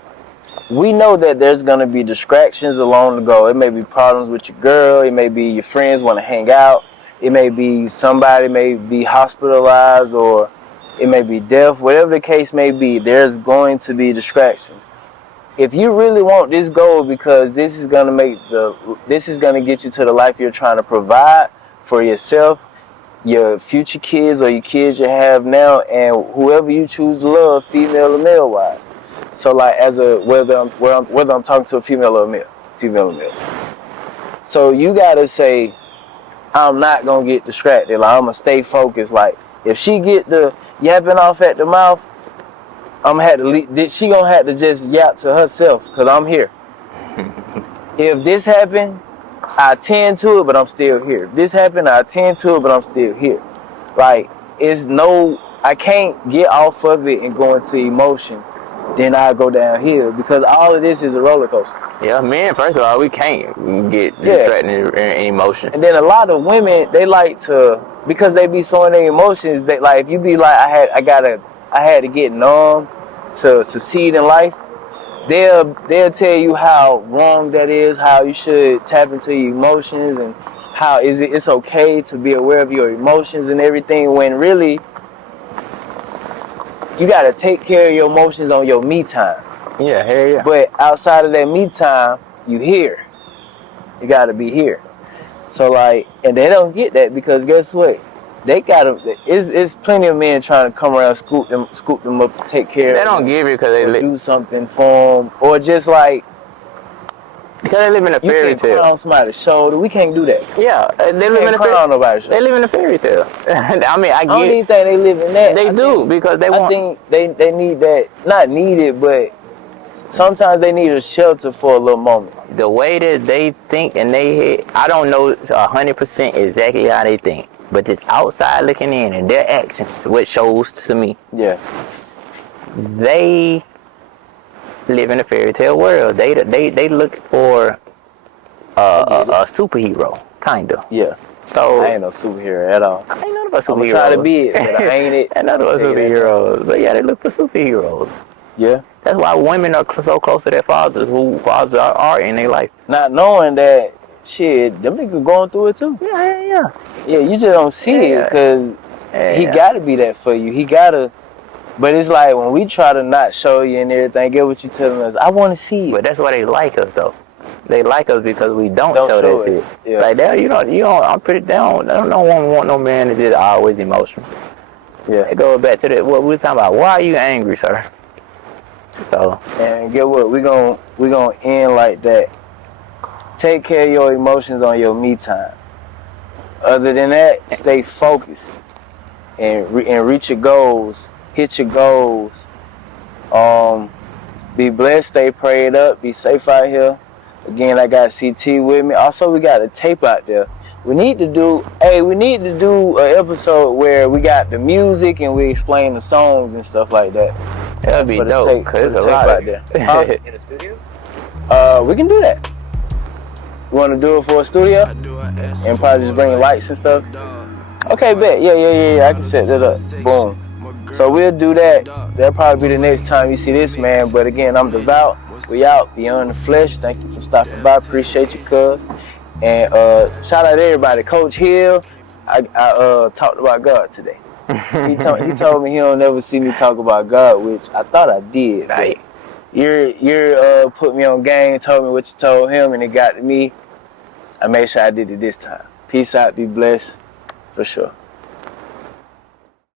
We know that there's gonna be distractions along the go. It may be problems with your girl. It may be your friends want to hang out. It may be somebody may be hospitalized or it may be death, whatever the case may be, there's going to be distractions. If you really want this goal, because this is gonna get you to the life you're trying to provide for yourself, your future kids, or your kids you have now, and whoever you choose to love, female or male wise. So like whether I'm talking to a female or male. So you gotta say, I'm not gonna get distracted. Like I'm gonna stay focused. Like if she get the yapping off at the mouth, she gonna have to just yap to herself, because I'm here. If this happened, I tend to it, but I'm still here. If this happened, I tend to it, but I'm still here. Like I can't get off of it and go into emotion. Then I go downhill, because all of this is a roller coaster. Yeah, men, first of all, we can't get distracted in emotions. And then a lot of women, they like to, because they be showing their emotions, they like, if you be like, I had to get numb to succeed in life, they'll tell you how wrong that is, how you should tap into your emotions, and how it's okay to be aware of your emotions and everything, when really you got to take care of your emotions on your me time. Yeah, hell yeah. But outside of that me time, you here. You got to be here. So like, and they don't get that, because guess what? They gotta. It's plenty of men trying to come around, scoop them up, take care. They don't give it because they do something for them, or just like, because they live in a fairy tale. You can cry on somebody's shoulder. We can't do that. Yeah, they live in a fairy tale. They live in a fairy tale. I mean, I don't even think they live in that. They do, because they want. I think they need that. Not need it, but sometimes they need a shelter for a little moment. The way that they think in their head, I don't know 100% exactly how they think, but just outside looking in and their actions, what shows to me. Yeah. They live in a fairy tale world. They look for a superhero, kinda. Yeah. So I ain't no superhero at all. I ain't none of us superheroes. I'm trying to be it, but I ain't it. And none of us superheroes. But yeah, they look for superheroes. Yeah. That's why women are so close to their fathers, who fathers are in their life. Not knowing that, shit, them niggas going through it too. Yeah. Yeah, you just don't see it, because he gotta be that for you. He gotta. But it's like, when we try to not show you and everything, get what you telling us. I want to see it. But that's why they like us, though. They like us because we don't show that shit. Yeah. Like that, I'm pretty down. I don't want no man that is always emotional. Yeah. It goes back to what we were talking about. Why are you angry, sir? So. And get what? We gonna end like that. Take care of your emotions on your me time. Other than that, stay focused and reach your goals. Hit your goals. Be blessed. Stay prayed up. Be safe out here. Again, I got CT with me. Also, we got a tape out there. We need to do an episode where we got the music and we explain the songs and stuff like that. That'd be dope. Cause there's a lot out there. In the studio? We can do that. You want to do it for a studio? And probably just bring lights and stuff? Okay, bet. Yeah. I can set that up. Boom. So we'll do that. That'll probably be the next time you see this, man. But again, I'm Devout. We out. Beyond the Flesh. Thank you for stopping by. Appreciate you, cuz. And shout out to everybody. Coach Hill, I talked about God today. He told me he don't never see me talk about God, which I thought I did. Right. You put me on game, told me what you told him, and it got to me. I made sure I did it this time. Peace out. Be blessed. For sure.